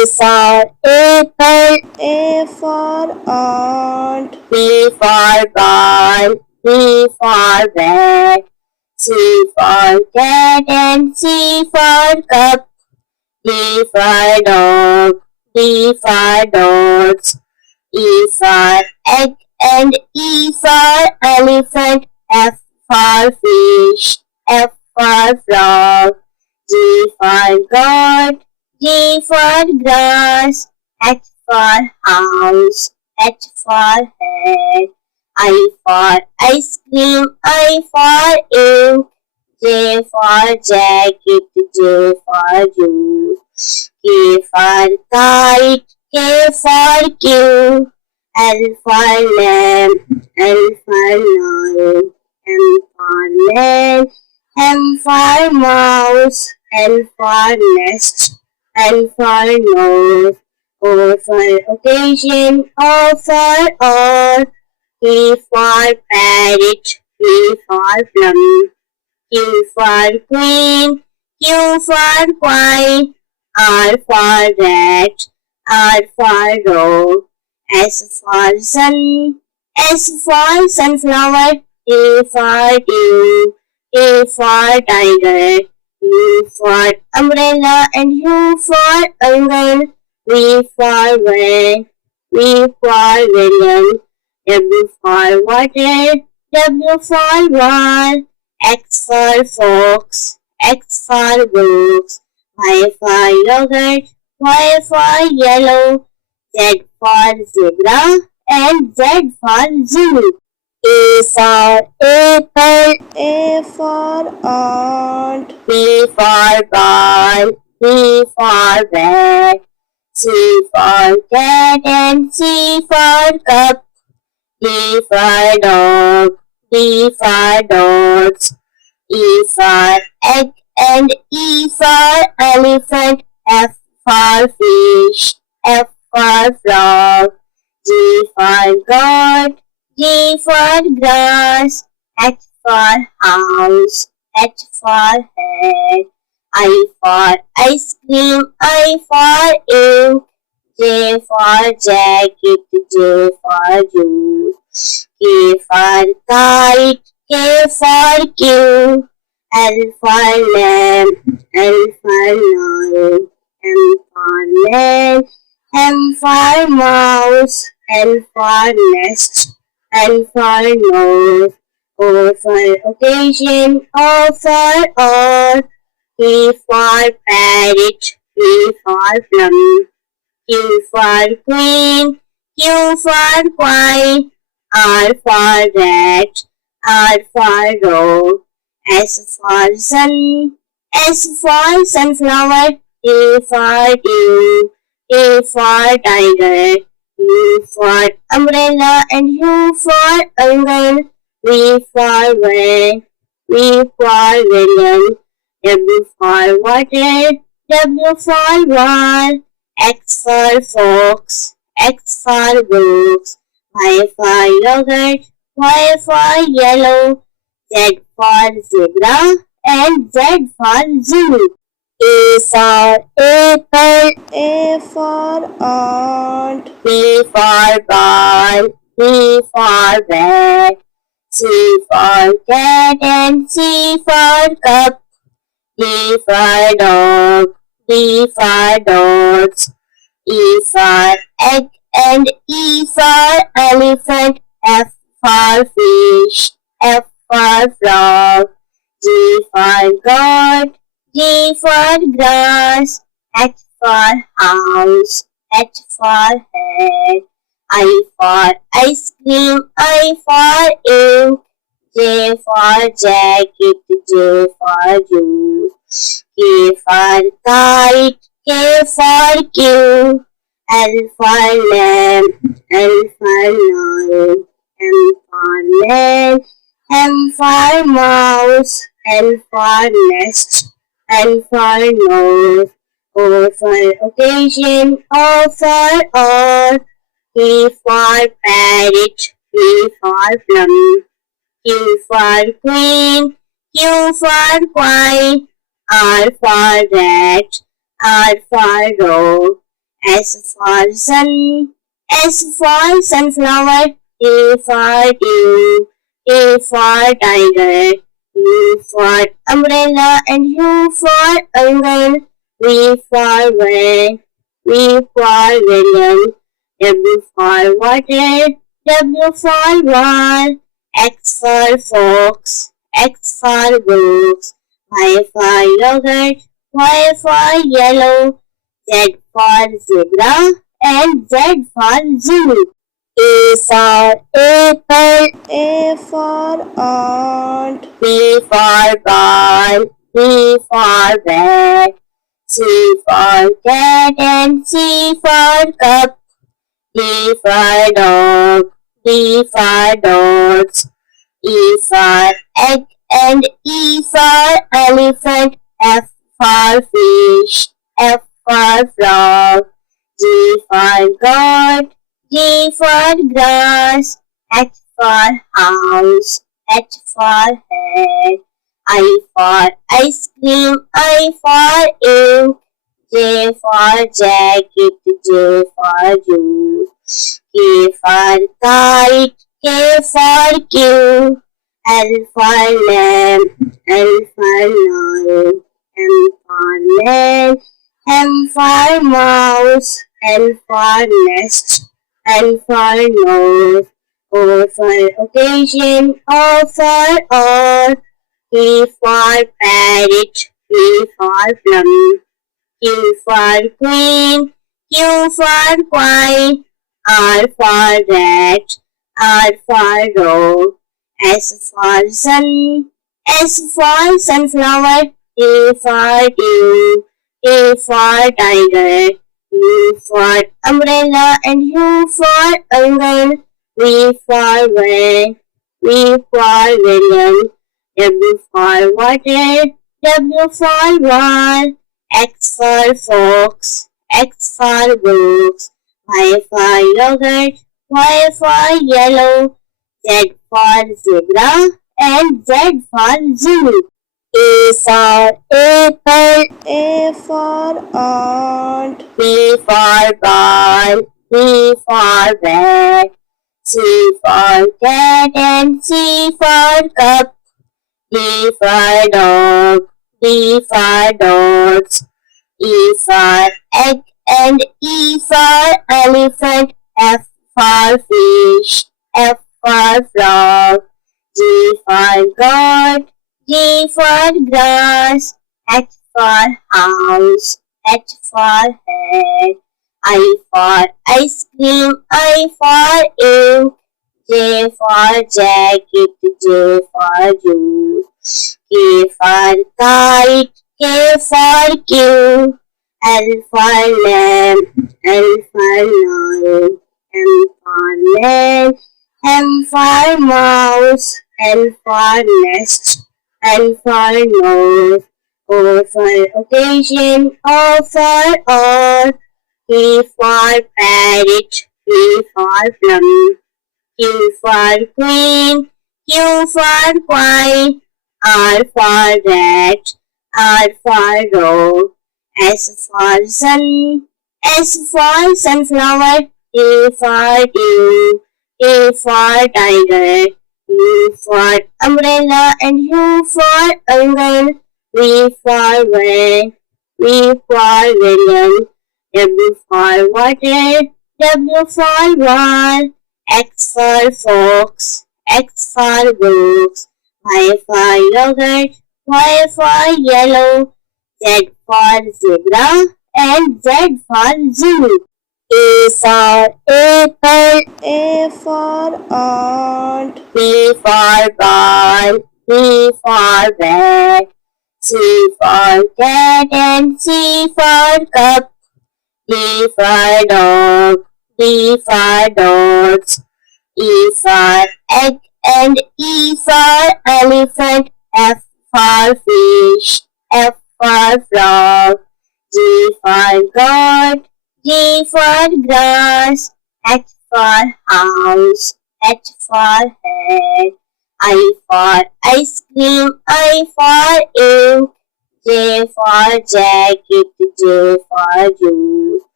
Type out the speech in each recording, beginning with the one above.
for apple, A for ant, B for ball, B for bat, C for cat and C for cup, D for dog, D for dogs, E for egg and E for elephant, F for fish, F for frog, G for goat, G for grass, H for house, H for head, I for ice cream, I for ink, J for jacket, J for juice, K for kite, K for king, L for lamb, L for lion, M for man, M for mouse, N for nest, N for nose, O for occasion, O for or, P for parrot, P for plum, Q for queen, Q for quine, R for rat, R for row, S for sun, S for sunflower, T for dew, A for tiger, U for umbrella and U for uncle, V for van, V for villain, W for water, W for wall, X for fox, X for books, Y for yogurt, Y for yellow, Z for zebra, and Z for zoo. A for apple, A for ant, B for ball, B for bat, C for cat and C for cup, D for dog, D for dogs, E for egg and E for elephant, F for fish, F for frog, G for goat, G for grass, H for house, H for head, I for ice cream, I for ink, J for jacket, J for juice, K for kite, K for king, L for lamb, L for lion, M for man, M for mouse, N for nest, N for nose, O for occasion, O for or, P for parrot, P for plum, Q for queen, Q for quine, R for rat, R for row, S for sun, S for sunflower, T for dew, A for tiger, U for umbrella and U for uncle, V for van, V for villain, W for water, W for wall, X for fox, X for books, Y for yogurt, Y for yellow, Z for zebra, and Z for zoo. A for apple, A for ant, B for ball, B for bat, C for cat and C for cup, D for dog, D for dogs, E for egg and E for elephant, F for fish, F for frog, G for goat, G for grass, H for house, H for head, I for ice cream, I for ink, J for jacket, J for juice, K for kite, K for king, L for lamb, L for lion, M for man, M for mouse, N for nest, N for nose, O for occasion, O for or, P for parrot, P for plum, Q for queen, Q for quine, R for rat, R for row, S for sun, S for sunflower, T for dew, A for tiger, U for umbrella and U for uncle, V for van, V for villain, W for water, W for wall, X for fox, X for books, Y for yogurt, Y for yellow, Z for zebra and Z for zoo. A for apple, A for ant, B for ball, B for bat, C for cat and C for cup, D for dog, D for dogs, E for egg and E for elephant, F for fish, F for frog, G for goat, G for grass, H for house, H for head, I for ice cream, I for ink, J for jacket, J for juice, K for kite, K for king, L for lamb, L for lion, M for man, M for mouse, N for nest, N for nose, O for occasion, O for or, P for parrot, P for plum, Q for queen, Q for quine, R for rat, R for row, S for sun, S for sunflower, T for dew, A for tiger, U for umbrella and U for uncle, V for van, V for villain, W for water, W for wall, X for fox, X for books, Y for yogurt, Y for yellow, Z for zebra and Z for zoo. A for apple, A for ant, B for ball, B for bat, C for cat and C for cup, D for dog, D for dogs, E for egg and E for elephant, F for fish, F for frog, G for goat, G for grass, H for house, H for head, I for ice cream, I for ink, J for jacket, J for juice, K for kite, K for king, L for lamb, L for lion, M for man, M for mouse, N for nest, N for nose, O for occasion, O for or, P for parrot, P for plum, Q for queen, Q for quine, R for rat, R for row, S for sun, S for sunflower, T for dew, A for tiger, U for umbrella and U for uncle, V for van, V for villain, W for water, W for wall, X for fox, X for books, Y for yogurt, Y for yellow, Z for zebra and Z for zoo. A for apple, A for ant, B for ball, B for bat, C for cat and C for cup, D for dog, D for dogs, E for egg and E for elephant, F for fish, F for frog, G for goat, G for grass, H for house, H for head, I for ice cream, I for ink, J for jacket, J for juice,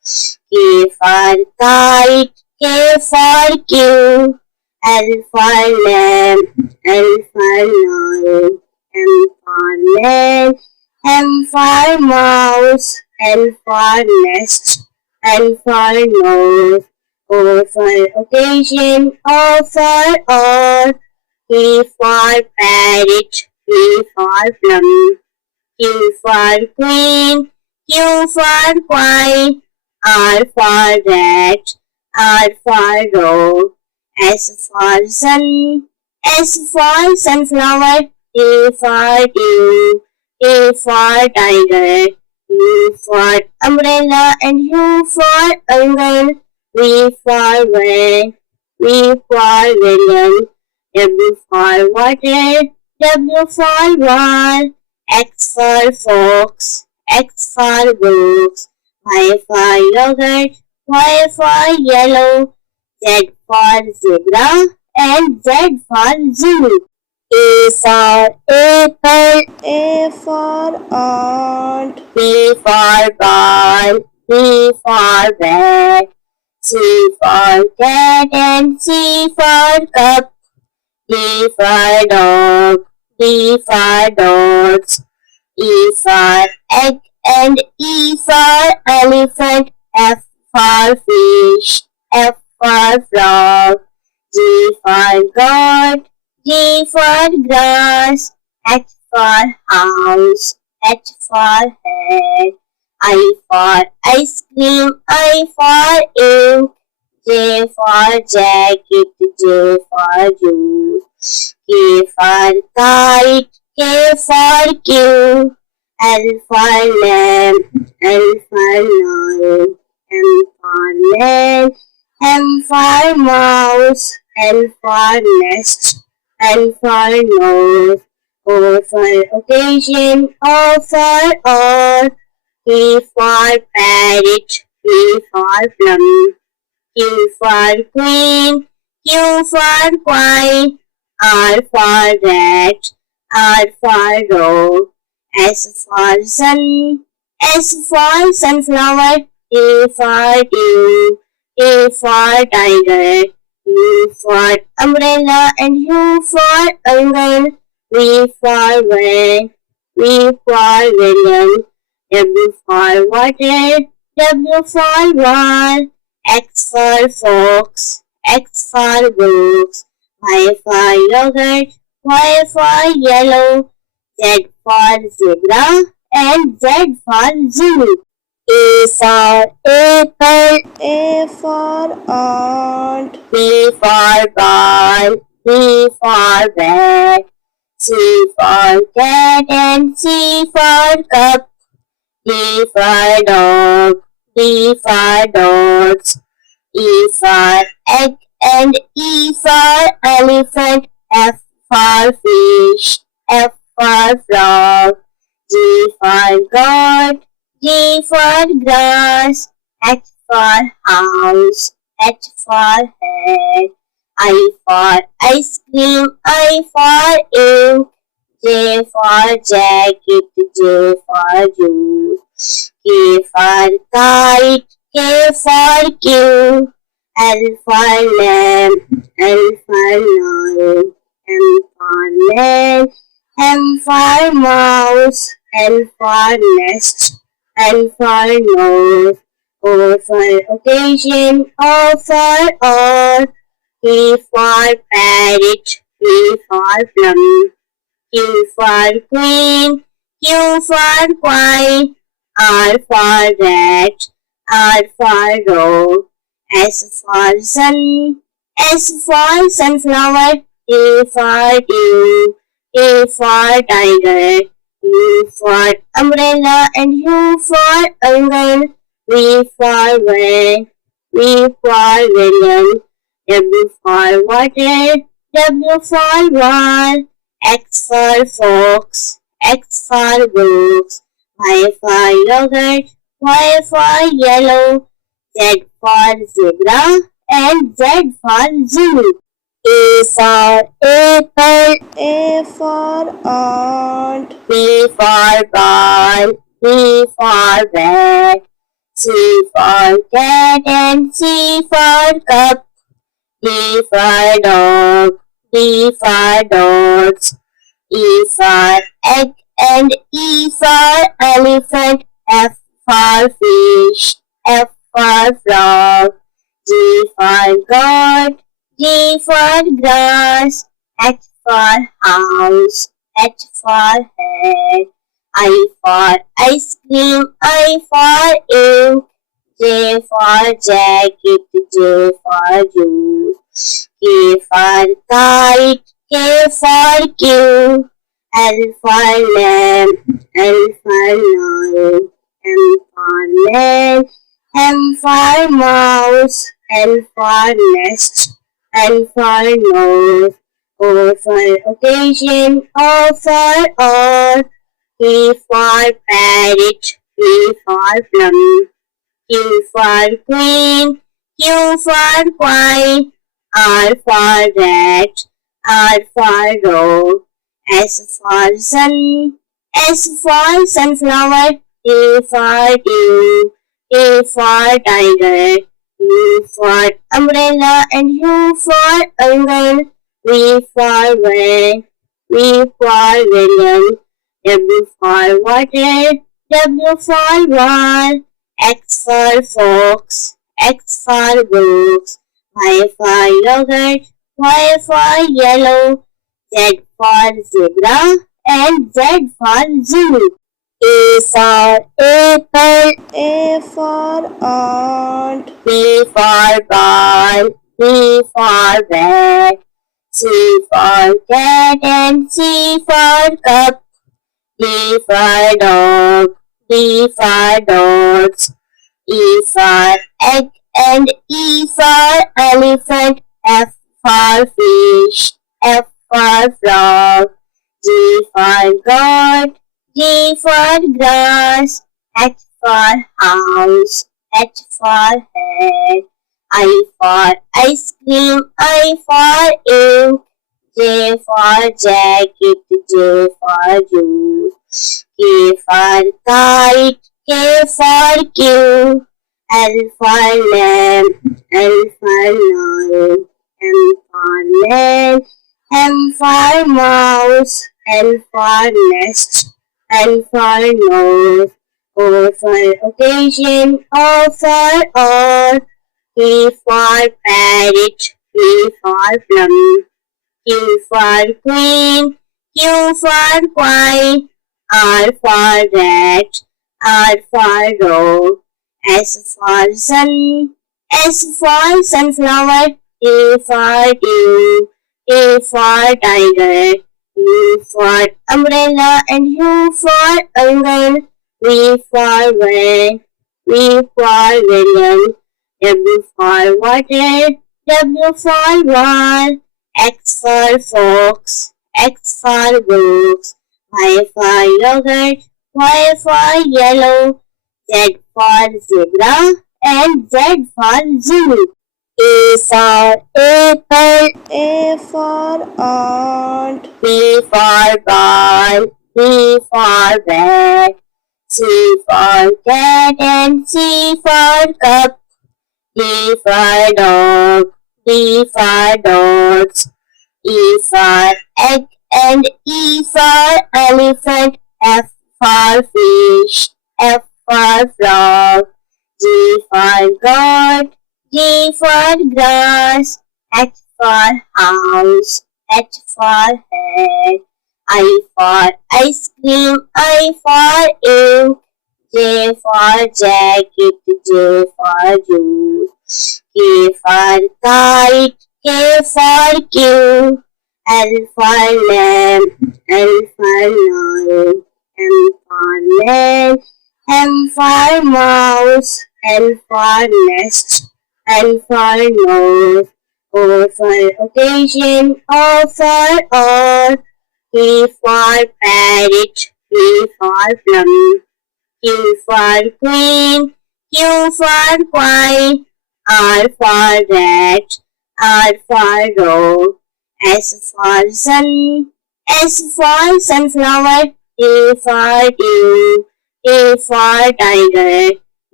K for kite, K for king, L for lamb, L for lion, M for man, M for mouse, N for nest, N for nose, O for occasion, O for or, P for parrot, P for plum, Q for queen, Q for quine, R for rat, R for row, S for sun, S for sunflower, T for dew, A for tiger, U for umbrella, and U for uncle, V for van, V for villain, W for water, W for wall, X for fox, X for books, Y for yogurt, Y for yellow, Z for zebra, and Z for zoo. A for apple, A for ant, B for ball, B for bat, C for cat, and C for cup, D for dog, D for dogs, E for egg, and E for elephant, F for fish, F for frog, G for goat, G for grass, H for house, H for head, I for ice cream, I for ink, J for jacket, J for juice, K for kite, K for king, L for lamb, L for lion, M for man, M for mouse, N for nest, N for nose, O for occasion, O for or, P for parrot, P for plum, Q for queen, Q for quine, R for rat, R for row, S for sun, S for sunflower, T for dew, A for tiger, U for umbrella, and U for uncle, V for van, V for villain, W for water, W for wall, X for fox, X for books, Y for yogurt, Y for yellow, Z for zebra, and Z for zoo. A for apple, A for ant, B for ball, B for bat, C for cat, and C for cup, D for dog, D for dogs, E for egg, and E for elephant, F for fish, F for frog, G for goat, G for grass, H for house, H for head, I for ice cream, I for ink, J for jacket, J for juice, K for kite, K for king, L for lamb, L for lion, M for man, M for mouse, N for nest, N for nose, O for occasion, O for or, P for parrot, P for plum, Q for queen, Q for quine, R for rat, R for row, S for sun, S for sunflower, T for dew, A for tiger, U for umbrella, and U for uncle, V for van, V for villain, W for water, W for wall, X for fox, X for books, Y for yogurt, Y for yellow, Z for zebra, and Z for zoo. A for apple, A for ant, B for ball, B for bat, C for cat and C for cup. D for dog, D for dogs. E for egg and E for elephant. F for fish, F for frog. G for goat, G for grass. H for house, H for head. I for ice cream, I for ink. J for jacket, J for juice. K for kite, K for king. L for lamb, L for lion. M for man, M for mouse. N for nest, N for nose. O for occasion, O for or. P for parrot, P for plum. Q for queen, Q for quine. R for rat, R for row. S for sun, S for sunflower. T for dew, A for tiger. U for umbrella and U for uncle. V for van, V for villain. W for water, W for wall. X for fox, X for books. Y for yogurt, Y for yellow. Z for zebra and Z for zoo. A for apple, A for ant, B for ball, B for bat. C for cat and C for cup. D for dog, D for dogs. E for egg and E for elephant. F for fish, F for frog. G for goat, G for grass. H for house, H for head. I for ice cream, I for ink. J for jacket, J for juice. K for kite, K for king. L for lamb, L for lion. M for man, M for mouse. N for nest, N for nose. O for occasion, O for or. P for parrot, P for plum. Q for queen, Q for quine. R for rat, R for row. S for sun, S for sunflower. T for dew, A for tiger. U for umbrella and U for uncle. V for van, V for villain. W for water, W for wall. X for fox, X for books. Y for yogurt, Y for yellow. Z for zebra and Z for zoo. A for apple, A for ant, B for ball, B for bat. C for cat and C for cup. D for dog, D for dogs. E for egg and E for elephant. F for fish, F for frog. G for goat, G for grass. H for house, H for head. I for ice cream, I for ink. J for jacket, J for juice. K for kite, K for king. L for lamb, L for lion. M for man, M for mouse. N for nest, N for nose. O for occasion, O for or. P for parrot, P for plum. Q for queen, Q for quine. R for rat, R for row. S for sun, S for sunflower. T for dew, T for tiger.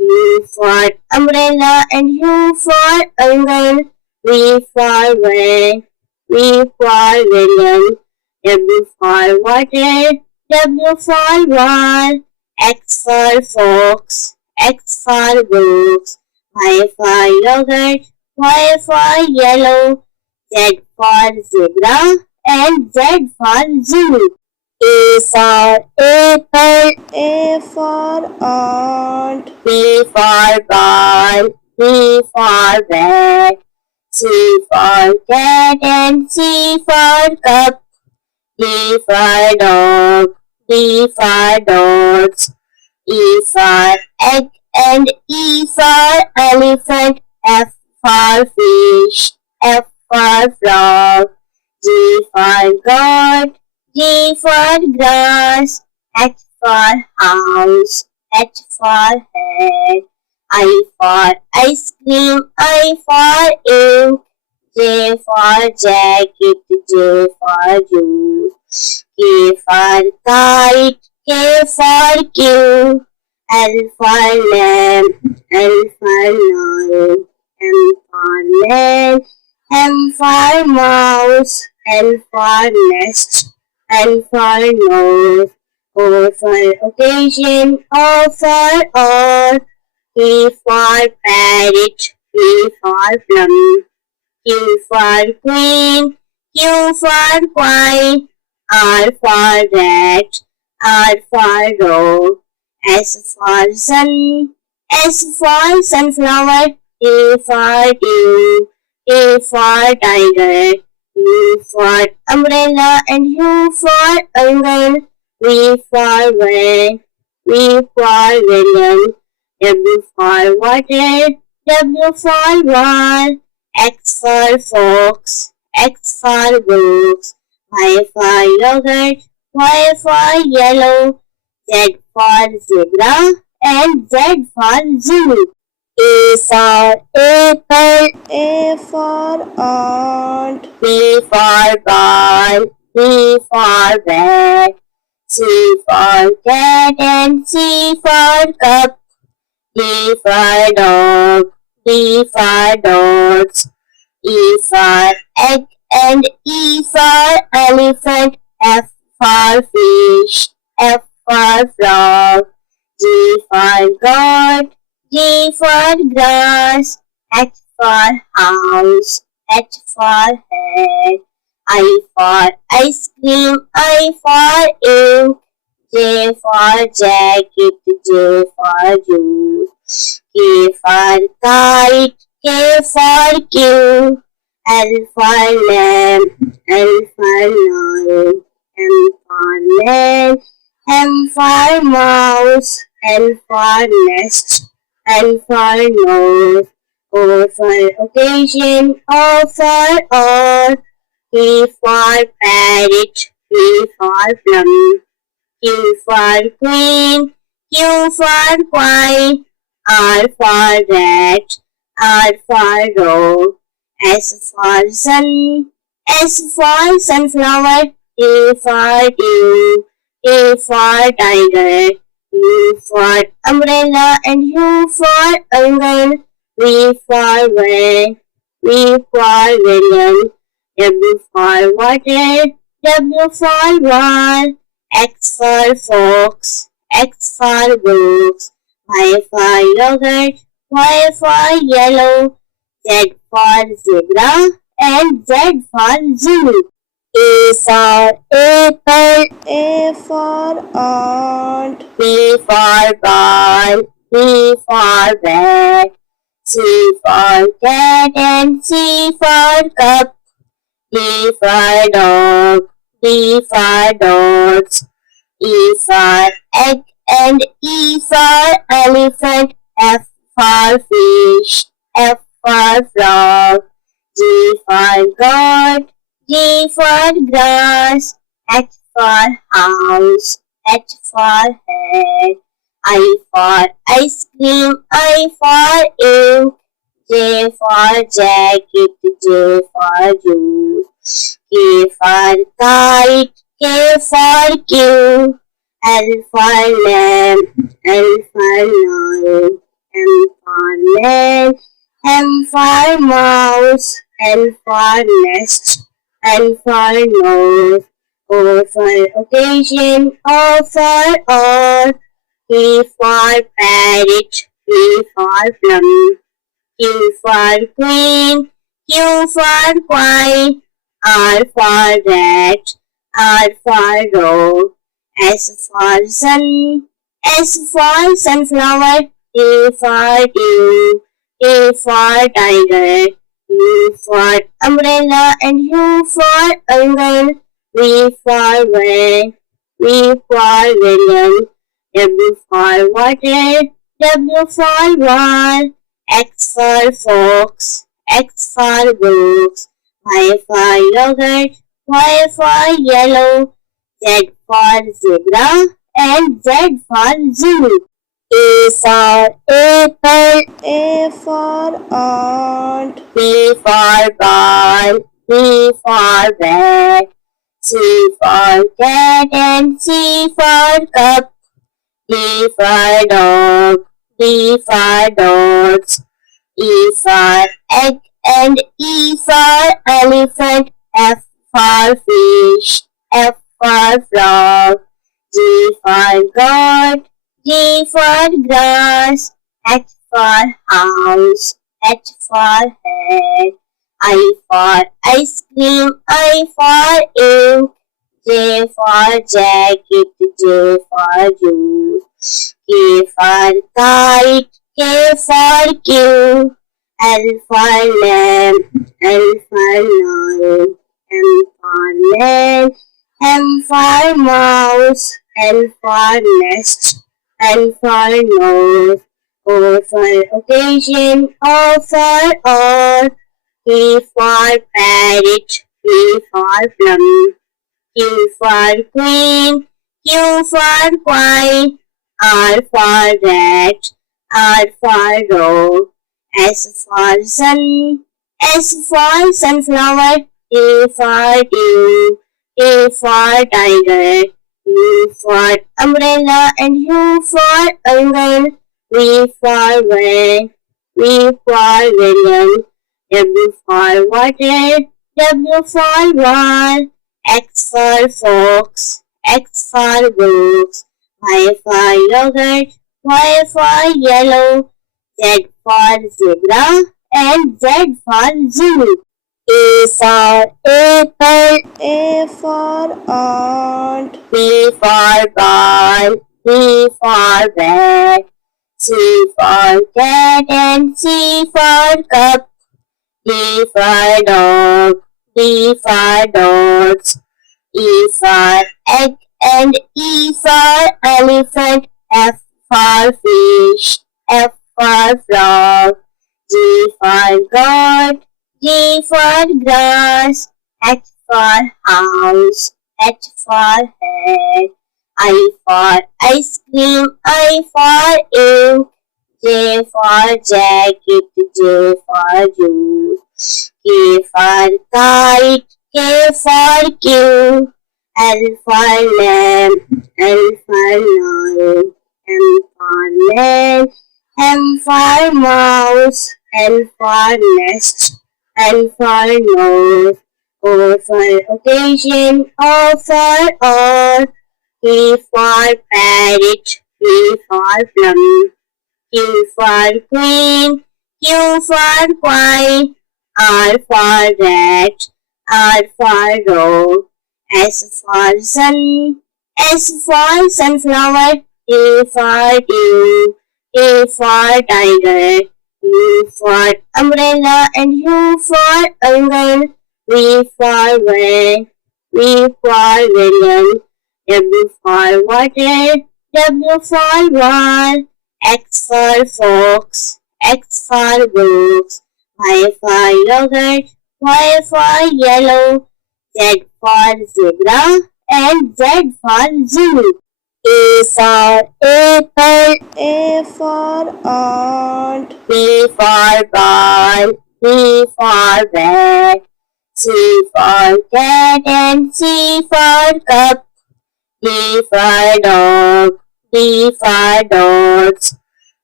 U for umbrella and U for uncle. V for van, V for villain. W for water, W for wall. X for fox, X for books. Y for yogurt, Y for yellow. Z for zebra and Z for zoo. A for apple, A for ant, B for ball, B for bat. C for cat and C for cup. D for dog, D for dogs. E for egg and E for elephant. F for fish, F for frog. G for goat, G for grass. H for house, H for head. I for ice cream, I for ink. J for jacket, J for juice. K for kite, K for king. L for lamb, L for lion. M for man, M for mouse. N for nest, N for nose. O for occasion, O for or. P for parrot, P for plum. Q for queen, Q for queen. R for rat, R for dog. S for sun, S for sunflower. T for dew, T for tiger. U for umbrella and U for uncle. V for van, V for villain. W for water, W for wall. X for fox, X for books. Y for yogurt, Y for yellow. Z for zebra and Z for zoo. A for apple, A for ant, B for ball, B for bat. C for cat and C for cup. D for dog, D for dogs. E for egg and E for elephant. F for fish, F for frog. G for goat, G for grass. H for house, H for head. I for ice cream, I for ink. J for jacket, J for juice. K for kite, K for king. L for lamb, L for lion. M for man, M for mouse. N for nest, N for nose. O for occasion, O for or. P for parrot, P for plum. Q for queen, Q for queen. R for rat, R for dog. S for sun, S for sunflower. T for dew, T for tiger. U for umbrella and U for uncle. V for van, V for villain. W for water, W for wall. X for fox, X for books. Y for yogurt, Y for yellow. Z for zebra and Z for zoo. A for apple, A for ant, B for ball, B for bat. C for cat and C for cup. D for dog, D for dogs. E for egg and E for elephant. F for fish, F for frog. G for goat, G for grass. H for house, H for head. I for ice cream, I for ink. J for jacket, J for juice. K for kite, K for king. L for lamb, L for lion. M for man, M for mouse, N for nest, N for nose, O for occasion, O for or, P for parrot, P for plum, Q for queen, Q for quine, R for rat, R for row, S for sun, S for sunflower, T for dew, A for tiger, U for umbrella, and U for uncle, V for van, V for villain, W for water, W for wall, X for fox, X for books, Y for yogurt, Y for yellow, Z for zebra, and Z for zoo. A for apple, A for ant, B for ball, B for bat, C for cat, and C for cup, D for dog, D for dogs, E for egg, and E for elephant, F for fish, F for frog, G for goat, G for grass, H for house, H for head, I for ice cream, I for ink, J for jacket, J for juice, K for kite, K for king, L for lamb, L for lion, M for man, M for mouse, N for nest, N for nose, O for occasion, O for or, P for parrot, P for plum, Q for queen, Q for quine, R for rat, R for row, S for sun, S for sunflower, T for dew, A for tiger, U for umbrella, and U for uncle, V for van, V for villain, W for water, W for wall, X for fox, X for books, Y for yogurt, Y for yellow, Z for zebra, and Z for zoo. A for apple, A for ant, B for ball, B for bat, C for cat, and C for cup, D for dog, D for dogs, E for egg, and E for elephant, F for fish, F for frog, G for goat, G for grass, H for house, H for head, I for ice cream, I for ink, J for jacket, J for juice, K for kite, K for king, L for lamb, L for lion, M for man, M for mouse, N for nest, N for nose, O for occasion, O for or, P for parrot, P for plum, Q for queen, Q for quine, R for rat, R for row, S for sun, S for sunflower, T for dew, A for tiger, U for umbrella, and U for uncle, V for van, V for villain, W for water, W for wall, X for fox, X for books, Y for yogurt, Y for yellow, Z for zebra, and Z for zoo. A for apple, A for ant, B for ball, B for bat, C for cat, and C for cup, D for dog, D for dogs,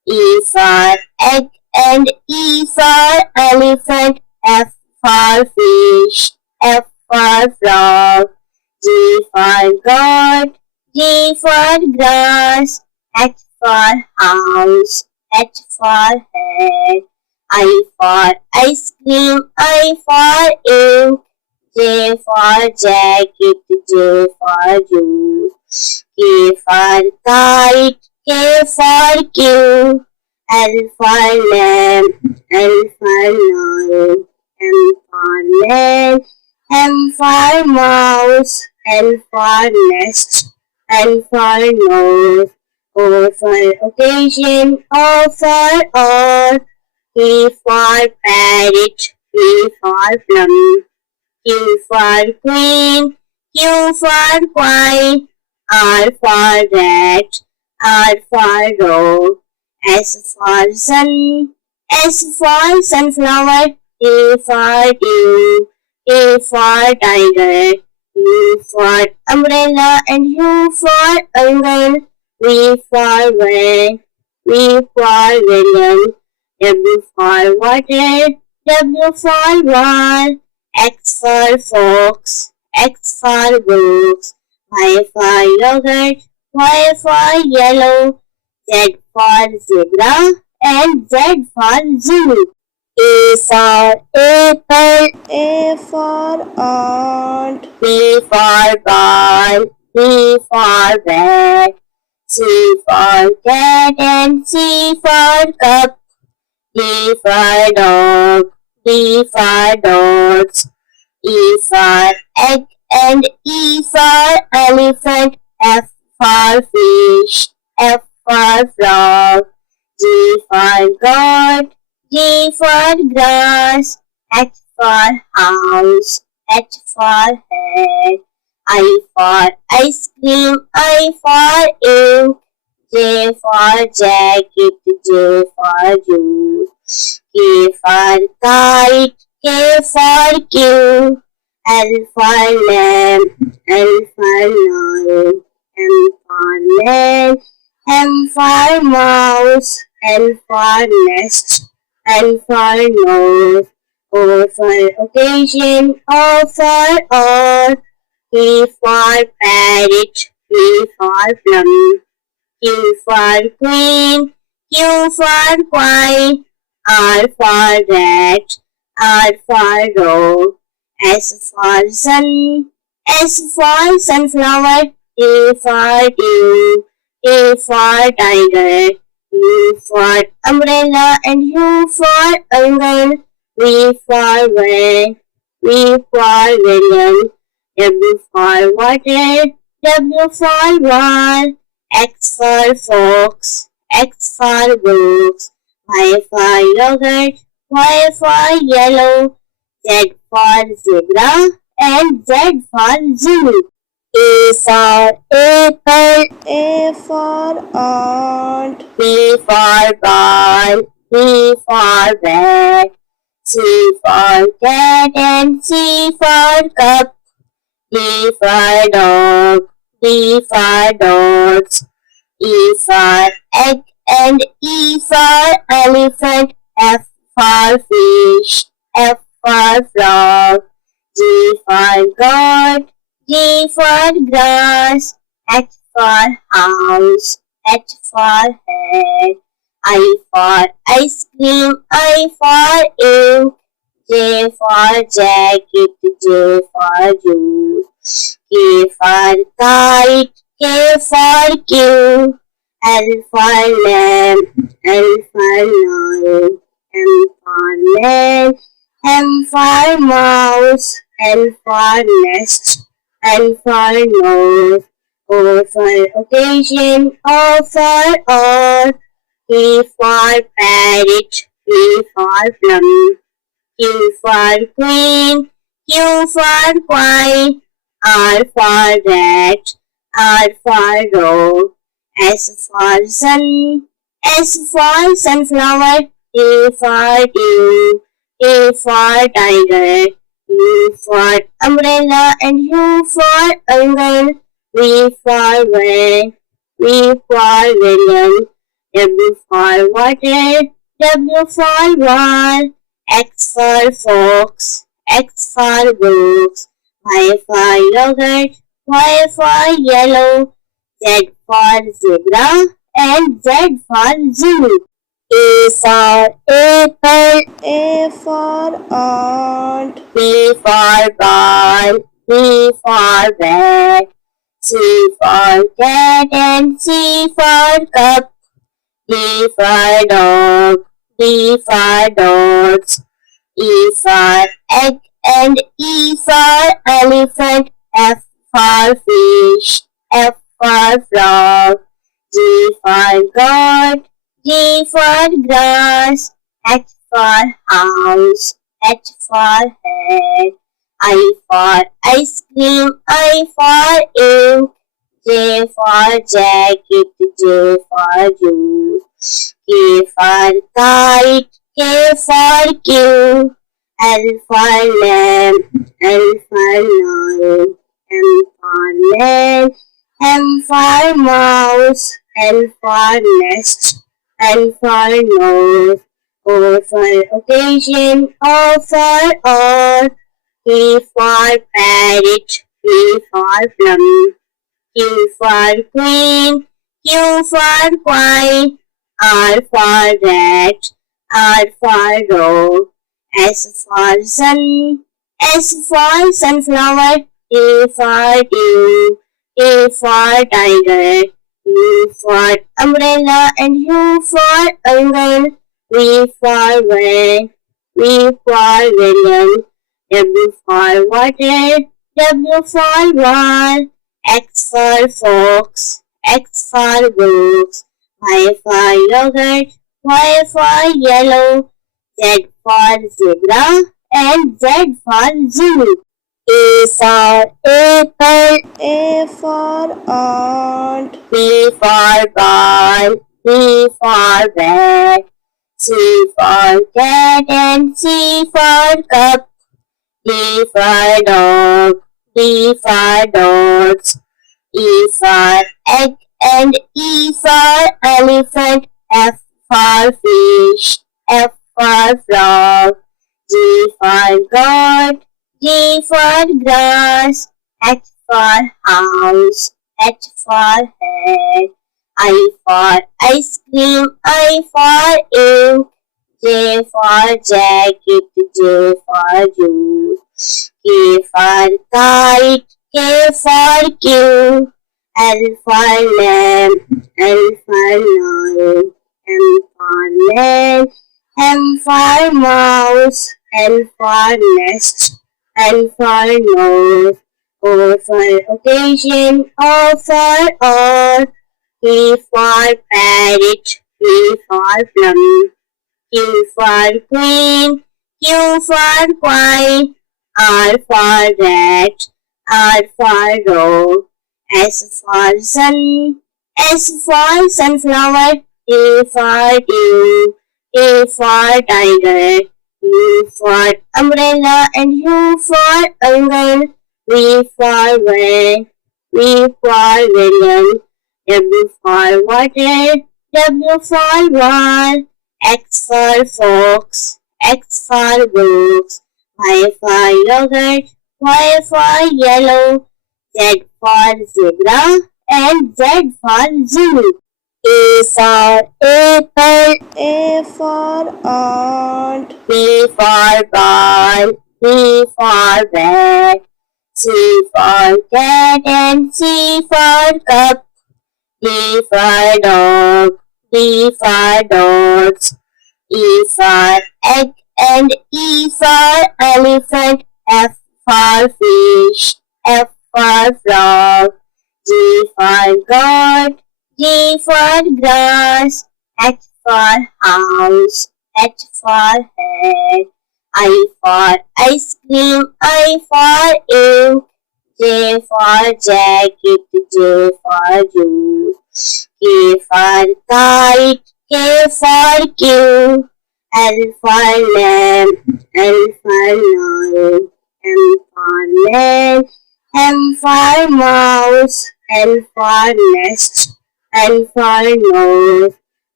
E for egg and E for elephant. F for fish, F for frog. G for goat, G for grass. H for house, H for head. I for ice cream, I for ink. J for jacket, J for juice. K for kite, K for king. L for lamb, L for lion. M for man, M for mouse. N for nest, N for nose. O for occasion, O for or. P for parrot, P for plum. Q for queen, Q for queen. R for rat, R for row. S for sun, S for sunflower. T for dew, A for tiger. U for umbrella and U for uncle. V for van, V for villain. W for water, W for wall. X for fox, X for books. Y for yogurt, Y for yellow. Z for zebra and Z for zoo. A for apple, A for ant, B for ball, B for bat. C for cat and C for cup. D for dog, D for dogs. E for egg and E for elephant. F for fish, F for frog. G for goat, G for grass. H for house, H for head. I for ice cream, I for ink. J for jacket, J for juice. K for kite, K for king. L for lamb, L for lion. M for man, M for mouse. N for nest, N for nose. O for occasion, O for or. P for parrot, P for plum. Q for queen, Q for queen. R for rat, R for row. S for sun, S for sunflower. T for dew, A for tiger. U for umbrella and U for uncle. V for van, V for villain. W for water, W for wall. X for fox, X for books. Y for yogurt, Y for yellow. Z for zebra and Z for zoo. A for apple, A for ant, B for ball, B for bat. C for cat and C for cup. D for dog, D for dogs. E for egg and E for elephant. F for fish, F for frog. G for goat, G for grass. H for house, H for head. I for ice cream, I for ink. J for jacket, J for juice. K for kite, K for king. L for lamb, L for lion. M for man, M for mouse. N for nest, N for nose. O for occasion, O for or. P for parrot, P for plum. Q for queen, Q for queen. R for rat, R for row. S for sun, S for sunflower. T for dew, A for tiger. U for umbrella and U for uncle. V for van, V for villain. W for water, W for wall, X for fox, X for books, Y for yogurt, Y for yellow, Z for zebra, and Z for zoo. A for apple, A for ant, B for ball, B for bat, C for cat, and C for cup. D for dog, D for dogs, E for egg, and E for elephant. F for fish, F for frog, G for goat, G for grass, H for house, H for head, I for ice cream, I for ink, J for jacket, J for juice, K for kite, K for king, L for lamb, L for lion, M for man, M for mouse, N for nest, N for nose, O for occasion, O for or, P for parrot, P for plum, Q for queen, Q for queen, R for rat, R for row, S for sun, S for sunflower, T for dew, A for tiger, U for umbrella, and U for uncle, V for van, V for villain, W for water, W for wall, X for fox, X for books, Y for yogurt, Y for yellow, Z for zebra, and Z for zoo. A for apple, A for ant, B for ball, B for bat, C for cat, and C for cup, D for dog, D for dogs, E for egg, and E for elephant, F for fish, F for frog, G for goat, G for grass, H for house, H for head, I for ice cream, I for ink, J for jacket, J for juice, K for kite, K for king, L for lamb, L for lion, M for man, M for mouse, N for nest, N for nose, O for occasion, O for or, P for parrot, P for plum, Q for queen, Q for queen, R for rat, R for row, S for sun, S for sunflower, T for dew, A for tiger, U for umbrella, and U for uncle, V for van, V for villain, W for water, W for wall, X for fox, X for books, Y for yogurt, Y for yellow, Z for zebra, and Z for zoo. A for apple, A for ant, B for ball, B for bat, C for cat, and C for cup, D for dog, D for dogs, E for egg, and E for elephant, F for fish, F for frog, G for goat, G for grass, H for house, H for head, I for ice cream, I for ink, J for jacket, J for juice, K for kite, K for king, L for lamb, L for lion, M for man, M for mouse, N for nest, N for nose,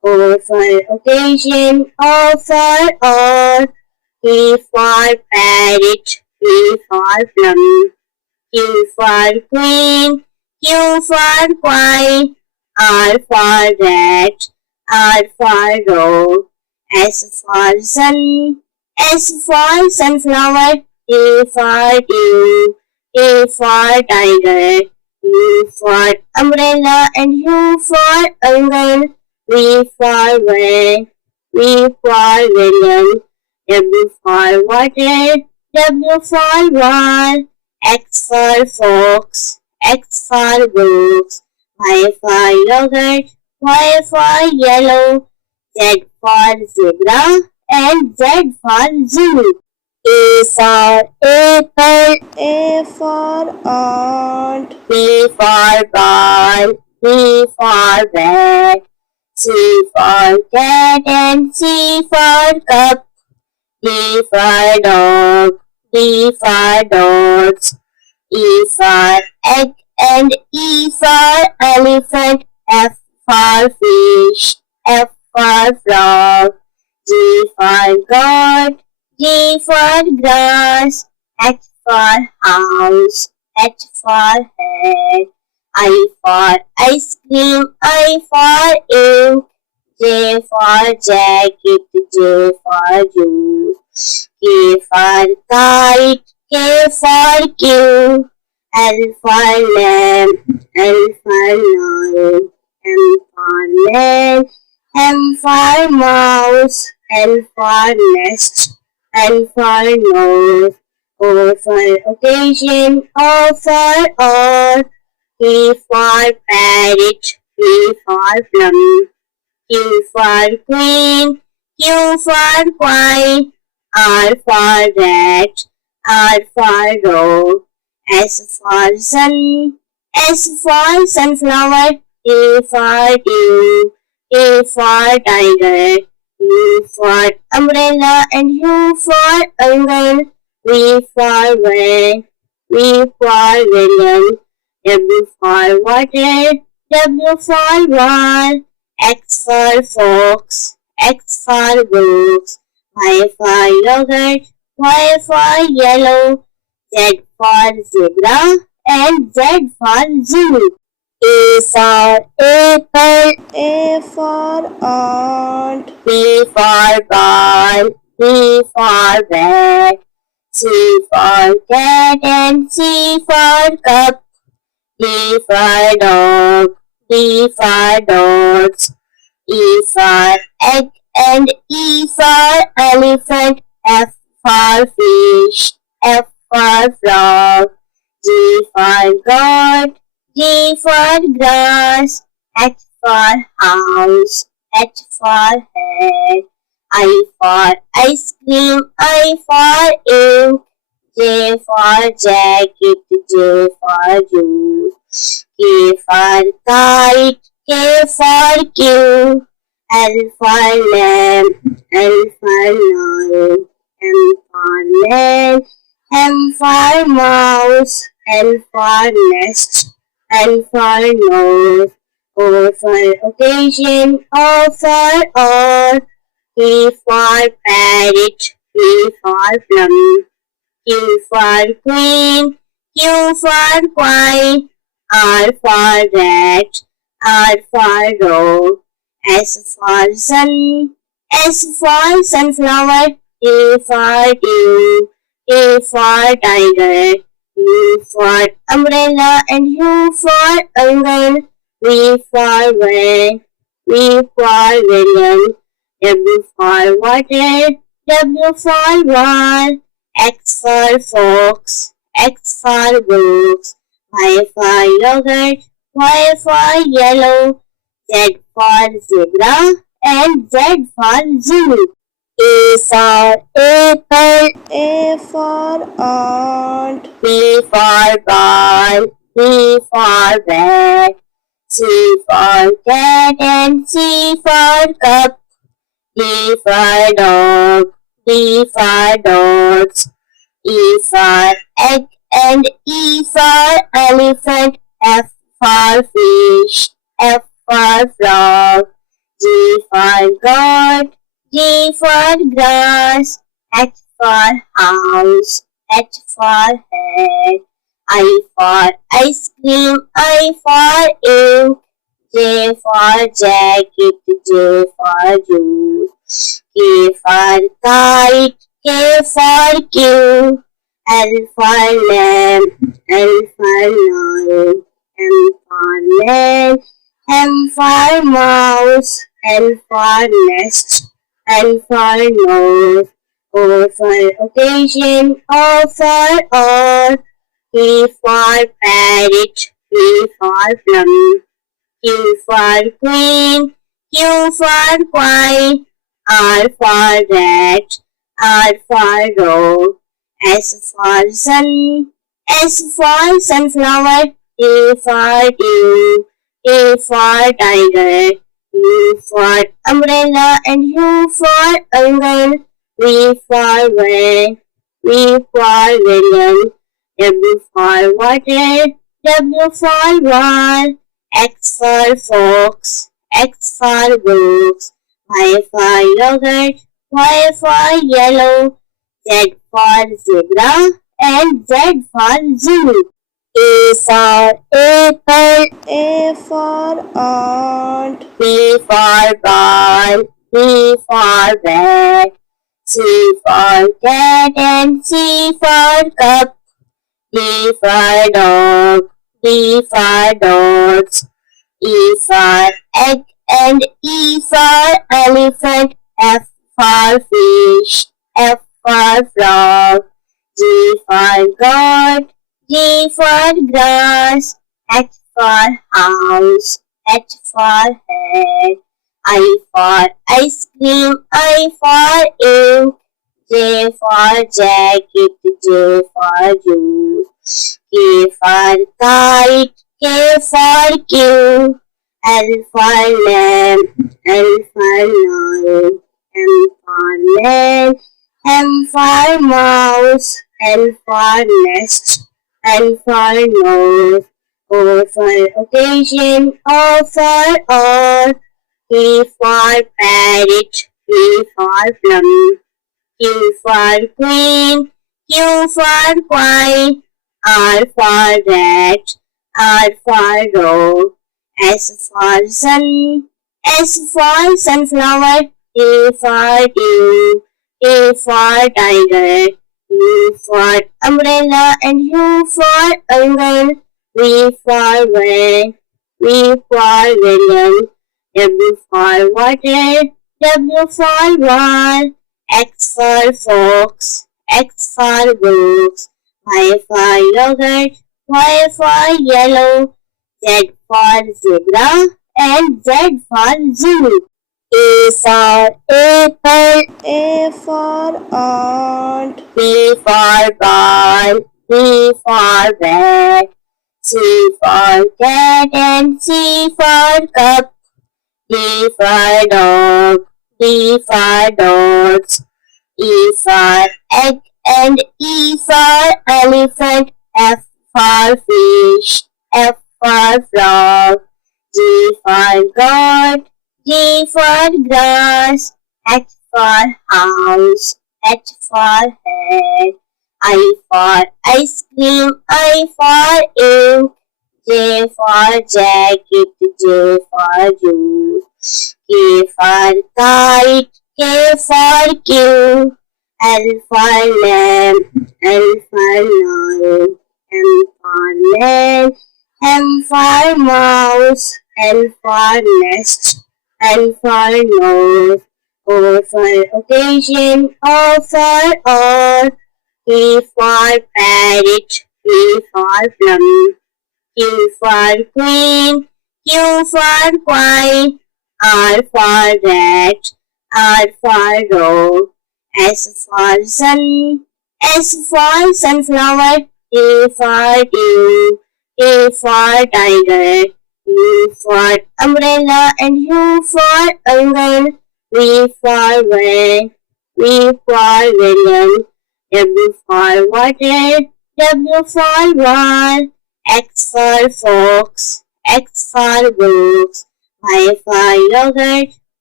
O for occasion, O for or, P for parrot, P for plum, Q for queen, Q for quine, R for rat, R for row, S for sun, S for sunflower, T for dew, A for tiger, U for umbrella, and U for uncle, V for van, V for villain, W for water, W for wall, X for fox, X for books, Y for yogurt, Y for yellow, Z for zebra, and Z for zoo. A for apple, A for ant, B for ball, B for bat, C for cat, and C for cup, D for dog, D for dogs, E for egg, and E for elephant, F for fish, F for frog, G for goat, G for grass, H for house, H for head, I for ice cream, I for ink, J for jacket, J for juice, K for kite, K for king, L for lamb, L for lion, M for man, M for mouse, N for nest, N for nose, O for occasion, O for or, P for parrot, P for plum, Q for queen, Q for quine, R for rat, R for row, S for sun, S for sunflower, T for dew, A for tiger, U for umbrella, and U for uncle, V for van, V for villain, W for water, W for wall, X for fox, X for books, Y for yogurt, Y for yellow, Z for zebra, and Z for zoo. A for apple, A for ant, B for ball, B for bat, C for cat, and C for cup, D for dog, D for dogs, E for egg, and E for elephant, F for fish, F for frog, G for goat, G for grass, H for house, H for head, I for ice cream, I for ink, J for jacket, J for juice, K for kite, K for king, L for lamb, L for lion, M for man, M for mouse, N for nest, N for nose, O for occasion, O for or, P for parrot, P for plum, Q for queen, Q for quine, R for rat, R for row, S for sun, S for sunflower, T for dew, A for tiger, U for umbrella, and U for uncle, V for van, V for villain, W for water, W for wall, X for fox, X for books, Y for yogurt, Y for yellow, Z for zebra, and Z for zoo. A for apple, A for ant, B for ball, B for bat, C for cat, and C for cup, D for dog, D for dogs, E for egg, and E for elephant, F for fish, F for frog, G for goat, G for grass, H for house, H for head, I for ice cream, I for ink, J for jacket, J for juice, K for kite, K for king, L for lamb, L for lion, M for man, M for mouse, N for nest, N for nose, O for occasion, O for or, P for parrot, P for plum, Q for queen, Q for quine, R for rat, R for row, S for sun, S for sunflower, T for dew, A for tiger, U for umbrella, and U for uncle, V for van, V for villain, W for water, W for wall, X for fox, X for books, Y for yogurt, Y for yellow, Z for zebra, and Z for zoo. A for apple, A for ant, B for ball, B for bat, C for cat, and C for cup, D for dog, D for dogs, E for egg, and E for elephant, F for fish, F for frog, G for goat, G for grass, H for house, H for head, I for ice cream, I for ink, J for jacket, J for juice, K for kite, K for king, L for lamb, L for lion, M for man, M for mouse, N for nest, N for nose, O for occasion, O for or, P for parrot, P for plum, Q for queen, Q for quine, R for rat, R for row, S for sun, S for sunflower, T for dew, A for tiger, U for umbrella, and U for uncle, V for van, V for villain, W for water, W for wall, X for fox, X for books, Y for yogurt, Y for yellow, Z for zebra, and Z for zoo. A for apple, A for ant, B for ball, B for bat, C for cat, and C for cup, D for dog, D for dogs, E for egg, and E for elephant, F for fish, F for frog, G for goat, G for grass, H for house, H for head, I for ice cream, I for ink, J for jacket, J for juice, K for kite, K for king, L for lamb, L for lion, M for man, M for mouse, N for nest, N for nose, O for occasion, O for or, P for parrot, P for plum, Q for queen, Q for quine, R for rat, R for row, S for sun, S for sunflower, T for dew, A for tiger, U for umbrella, and U for uncle, V for van, V for villain, W for water, W for wall, X for fox, X for books, Y for yogurt,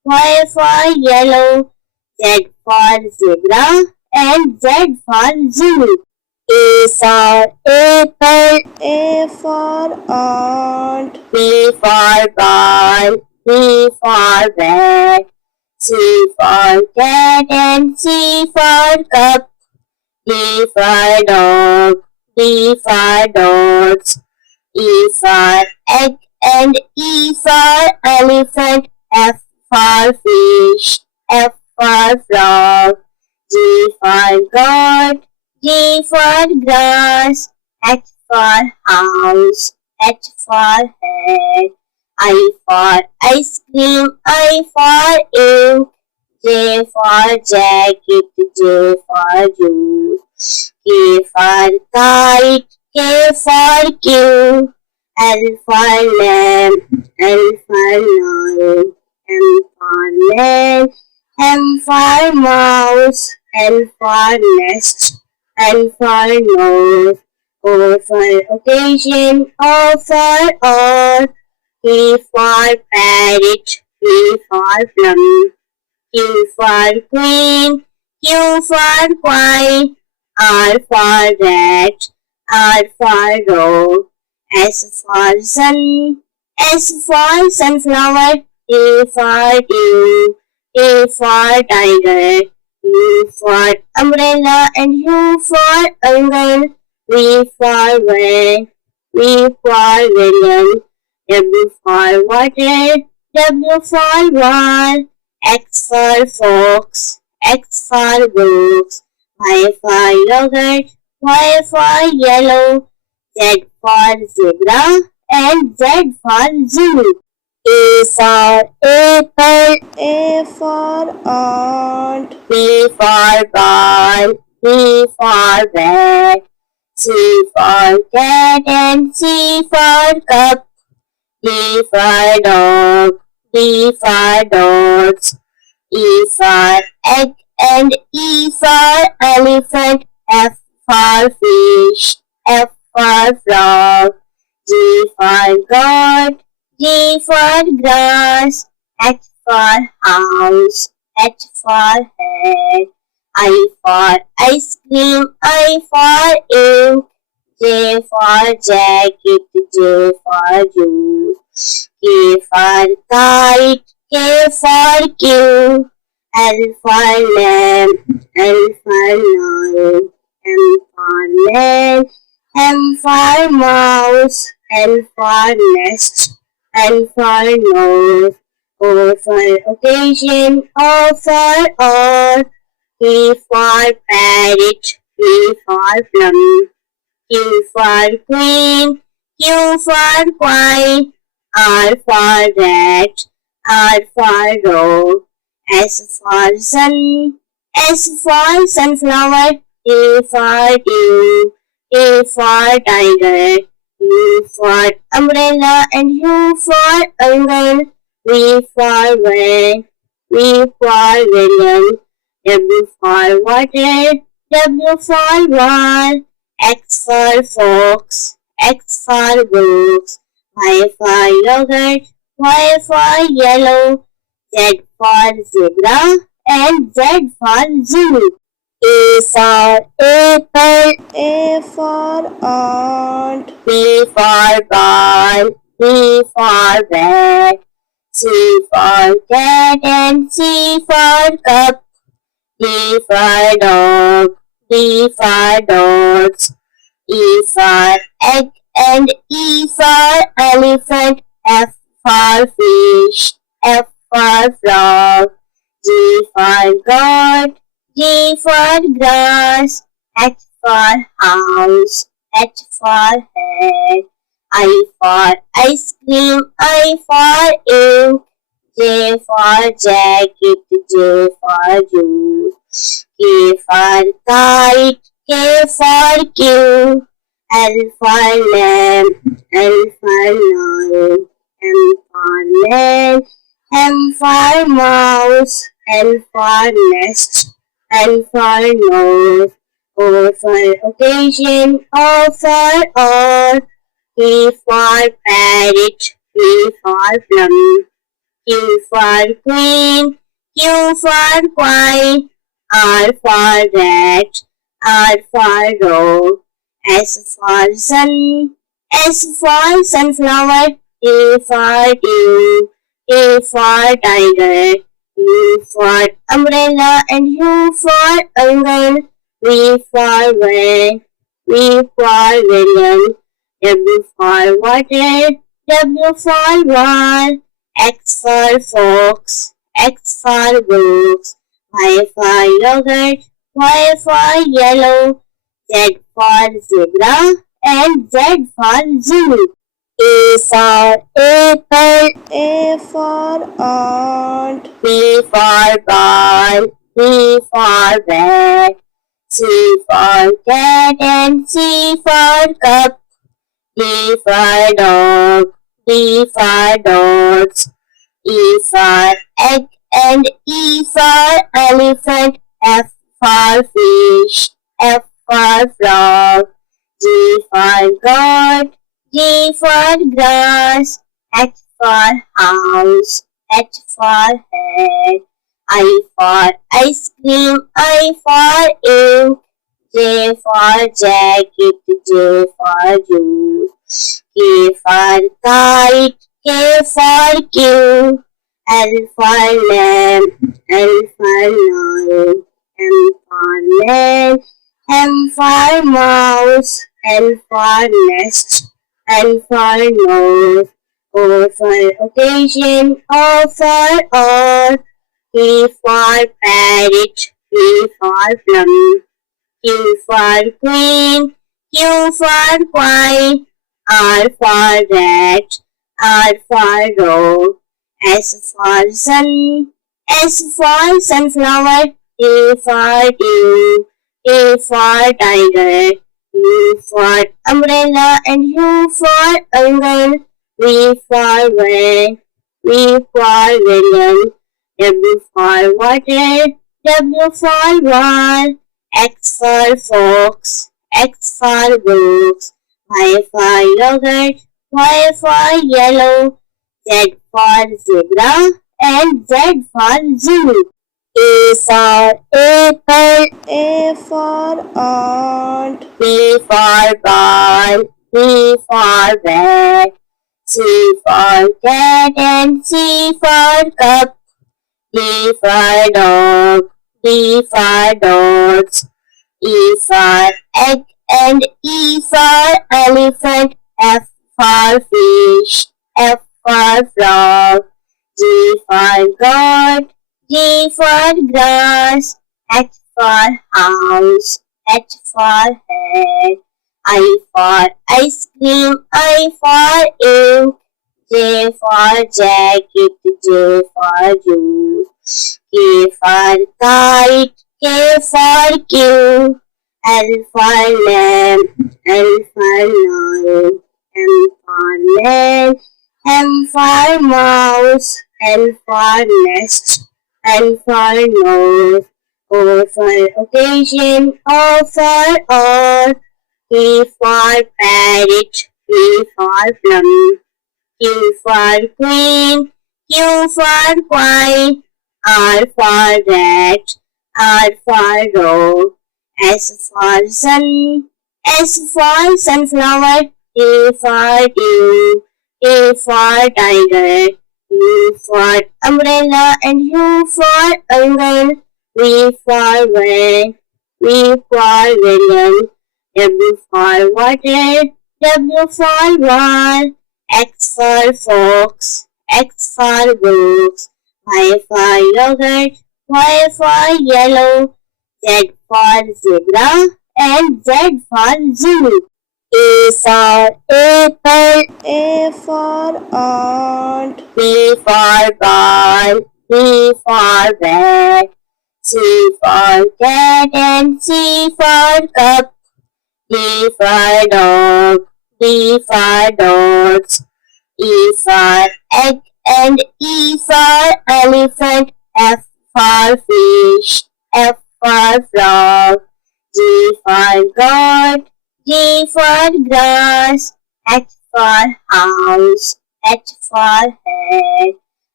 Y for yellow, Z for zebra, and Z for zoo. A for apple, A for ant, B for ball, B for bat, C for cat, and C for cup. D for dog, D for dogs, E for egg, and E for elephant. F for fish, F for frog, G for goat, G for grass, H for house, H for head, I for ice cream, I for ink, J for jacket, J for juice, K for kite, K for king, L for lamb, L for lion, M for man, M for mouse, N for nest, N for nose, O for occasion, O for or, P for parrot, P for plum, Q for queen, Q for queen, R for rat, R for row, S for sun, S for sunflower, T for dew, A for tiger, U for umbrella, and U for uncle, V for van, V for villain, W for water, W for wall, X for fox, X for books, Y for yogurt, Y for yellow, Z for zebra, and Z for zoo. A for apple, A for ant, B for ball, B for bat, C for cat, and C for cup, D for dog, D for dogs, E for egg, and E for elephant, F for fish, F for frog, G for goat, G for grass, H for house, H for head, I for ice cream, I for ink, J for jacket, J for juice, K for kite, K for king, L for lamb, L for lion, M for man, M for mouse, N for nest, N for nose, O for occasion, O for or, P for parrot, P for plum, Q for queen, Q for queen, R for rat, R for row, S for sun, S for sunflower, T for dew, A for tiger, U for umbrella, and U for uncle, V for van, V for villain, W for water, W for wall, X for fox, X for books, Y for yogurt, Y for yellow, Z for zebra, and Z for zoo. A for apple, A for ant, B for ball, B for bat, C for cat, and C for cup, D for dog, D for dogs, E for egg, and E for elephant, F for fish, F for frog, G for goat, G for grass, H for house, H for head, I for ice cream, I for ink, J for jacket, J for juice, K for kite, K for king, L for lamb, L for lion, M for man, M for mouse, N for nest, N for nose, O for occasion, O for or, P for parrot, P for plum, Q for queen, Q for queen, R for rat, R for row, S for sun, S for sunflower, T for dew, A for tiger, U for umbrella, and U for uncle, V for van, V for villain, W for water, W for wall, X for fox, X for books, Y for yogurt, Y for yellow, Z for zebra, and Z for zoo. A for apple, A for ant, B for ball, B for bat, C for cat, and C for cup, D for dog, D for dogs, E for egg, and E for elephant, F for fish, F for frog, G for goat, G for grass, H for house, H for head, I for ice cream, I for ink, J for jacket, J for juice, K for kite, K for king, L for lamb, L for lion, M for man, M for mouse, N for nest, N for nose, O for occasion, O for or, P for parrot, P for plum, Q for queen, Q for queen, R for rat, R for row, S for sun, S for sunflower, T for dew, A for tiger, U for umbrella, and U for uncle, V for van, V for villain, W for water, W for wall, X for fox, X for books, Y for yogurt, Y for yellow, Z for zebra, and Z for zoo. A for apple, A for ant, B for ball, B for bat, C for cat, and C for cup, D for dog, D for dogs, E for egg, and E for elephant, F for fish, F for frog, G for goat, G for grass, H for house, H for head, I for ice cream, I for ink, J for jacket, J for juice, K for kite, K for king, L for lamb, L for lion, M for man, M for mouse, N for nest, N for nose, O for occasion, O for or, P for parrot, P for plum, Q for queen, Q for queen, R for rat, R for row, S for sun, S for sunflower, T for dew, A for tiger, U for umbrella, and U for uncle, V for van, V for villain, W for water, W for wall, X for fox, X for books, Y for yogurt, Y for yellow, Z for zebra, and Z for zoo. A for apple, A for ant, B for ball, B for bat, C for cat, and C for cup, D for dog, D for dogs, E for egg, and E for elephant, F for fish, F for frog, G for goat, G for grass, H for house, H for head,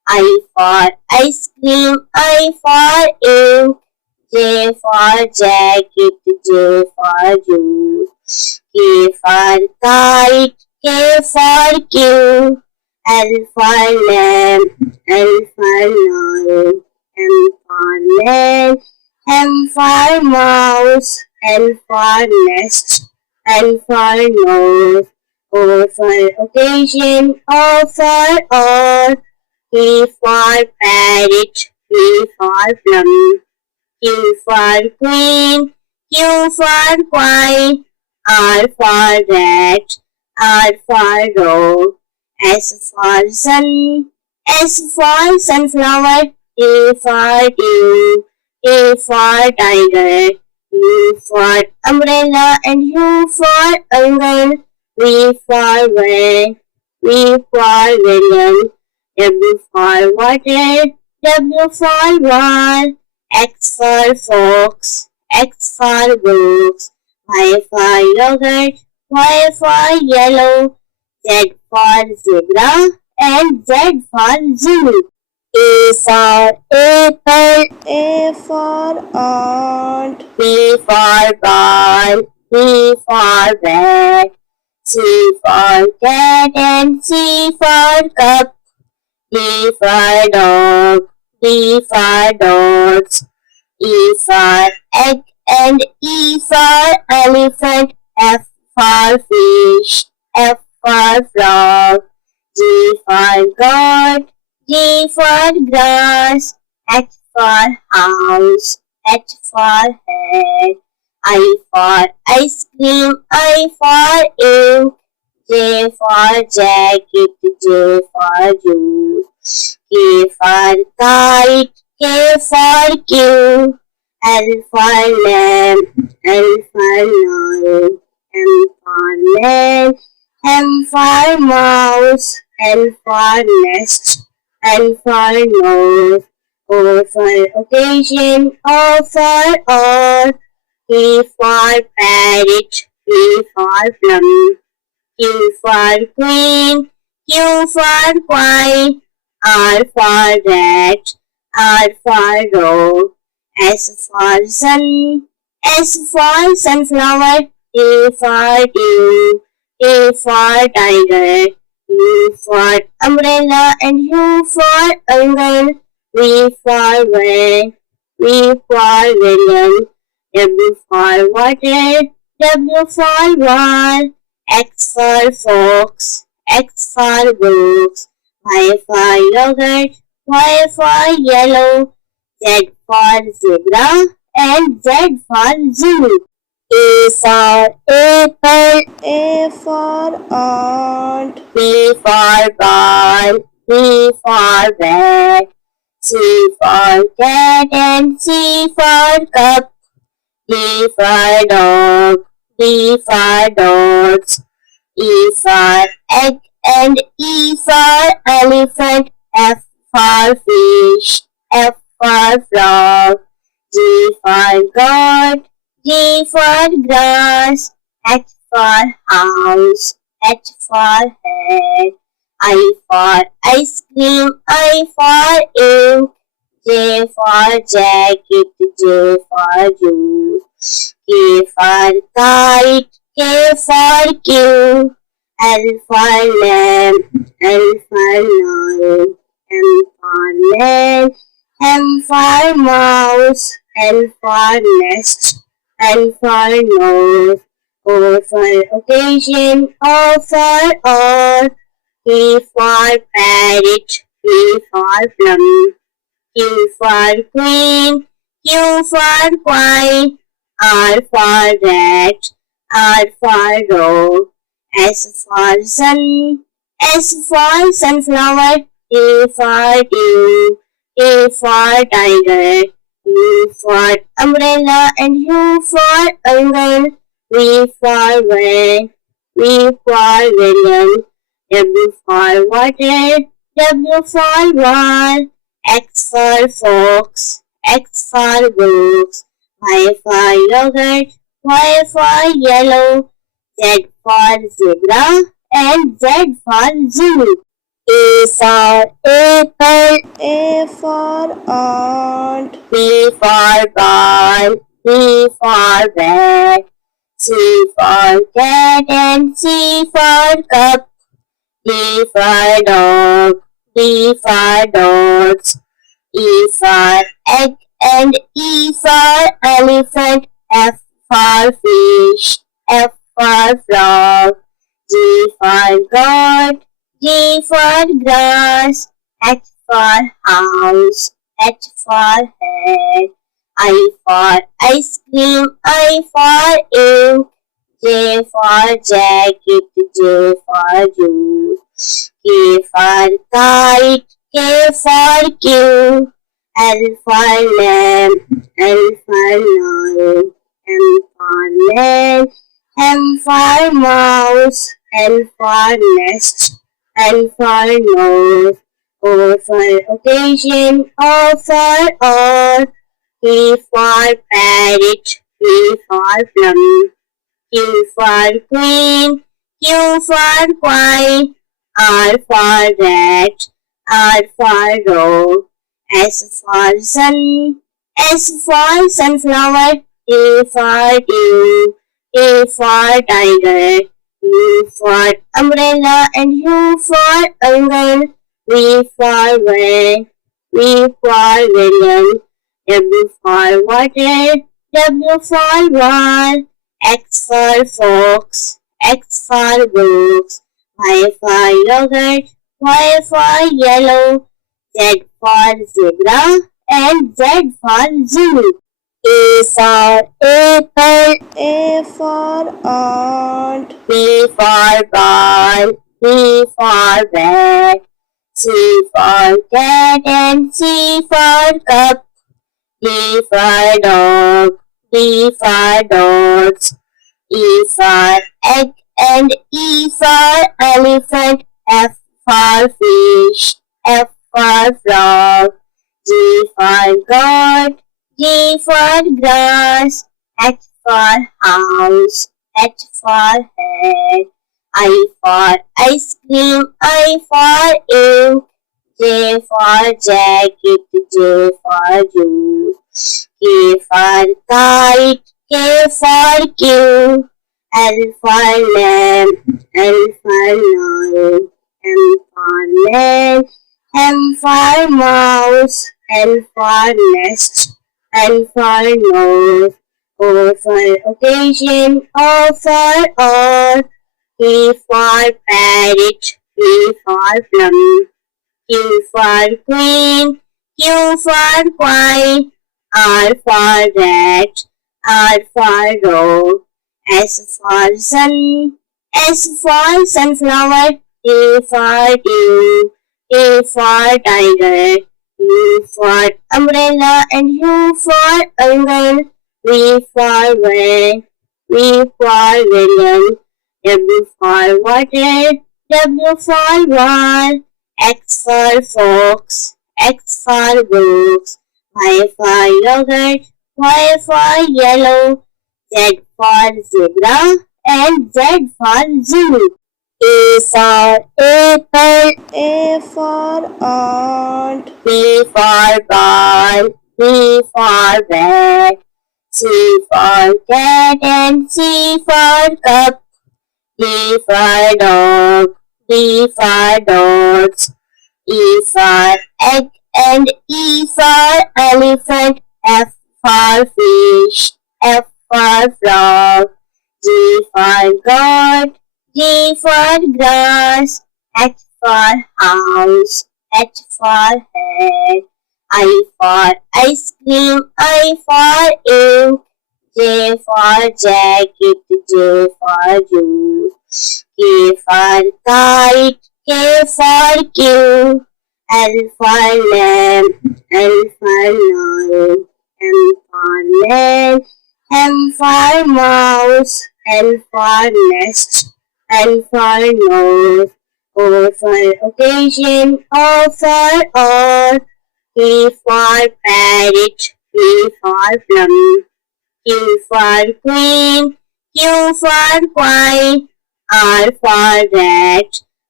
I for ice cream, I for ink, J for jacket, J for juice, K for kite, K for king, L for lamp, L for lion, M for man, M for mouse, N for nest, N for nose, O for occasion, O for or, P for parrot, P for plum, Q for queen, Q for quine, R for rat, R for dog, S for sun, S for sunflower, T for dew, A for tiger, U for umbrella, and U for uncle, V for van, V for villain, W for water, W for wall, X for fox, X for books, Y for yogurt, Y for yellow, Z for zebra, and Z for zoo. A for apple, A for ant, B for ball, B for bat, C for cat, and C for cup, D for dog, D for dogs, E for egg, and E for elephant, F for fish, F for frog, G for goat, G for grass, H for house, H for head, I for ice cream, I for ink, J for jacket, J for juice, K for kite, K for king, L for lamp, L for lion, M for man, M for mouse, N for nest, N for nose, O for occasion, O for or, P for parrot, P for plum, Q for queen, Q for quine, R for rat, R for dog, S for sun, S for sunflower, T for dew, A for tiger, U for umbrella, and U for uncle, V for van, V for villain, W for water, W for wall, X for fox, X for books, Y for yogurt, Y for yellow, Z for zebra, and Z for zoo. A for apple, A for ant, B for ball, B for bat, C for cat, and C for cup, D for dog, D for dogs, E for egg, and E for elephant, F for fish, F for frog, G for goat, G for grass, H for house, H for head, I for ice cream, I for ink, J for jacket, J for juice, K for kite, K for king, L for lamp, L for lion, M for man, M for mouse, N for nest, N for nose, O for occasion, O for or, P for parrot, P for plum, Q for queen, Q for quine, R for rat, R for dog, S for sun, S for sunflower, T for dew, A for tiger, U for umbrella, and U for uncle, V for van, V for villain, W for water, W for wall, X for fox, X for books, Y for yogurt, Y for yellow, Z for zebra, and Z for zoo. A for apple, A for ant, B for ball, B for bat, C for cat and C for cup, D for dog, D for dogs, E for egg and E for elephant, F for fish, F for frog, G for goat, G for grass, H for house, H for head, I for ice cream, I for ink, J for jacket, J for juice, K for kite, K for king, L for lamb, L for lion, M for man, M for mouse, N for nest, N for nose, O for occasion, O for or, P for parrot, P for plum, Q for queen, Q for quine, R for rat, R for row, S for sun, S for sunflower, T for dew, A for tiger, U for umbrella and U for uncle, V for van, V for villain, W for water, W for wall, X for fox, X for books, Y for yogurt, Y for yellow, Z for zebra, and Z for zoo. A for apple, A for ant, B for ball, B for bat, C for cat and C for cup, D for dog, D for dogs, E for egg and E for elephant, F for fish, F for frog, G for goat, G for grass, H for house, H for head, I for ice cream, I for ink, J for jacket, J for juice, K for kite, K for king, L for lamb, L for lion, M for man, M for mouse, N for nest, N for nose, O for occasion, O for or, P for parrot, P for plum, Q for queen, Q for quine, R for rat, R for row, S for sun, S for sunflower, T for dew, A for tiger, U for umbrella and U for uncle, V for van, V for villain, W for water, W for wall, X for fox, X for books, Y for yogurt, Y for yellow, Z for zebra, and Z for zoo. A for apple, A for ant, B for ball, B for bat, C for cat and C for cup, D for dog, D for dogs, E for egg and E for elephant, F for fish, F for frog, G for goat, G for grass, H for house, H for head, I for ice cream, I for ink, J for jacket, J for juice, K for kite, K for king, L for lamb, L for lion, M for man, M for mouse, N for nest, N for nose, O for occasion, O for or, P for parrot, P for plum, Q for queen, Q for quine, R for rat,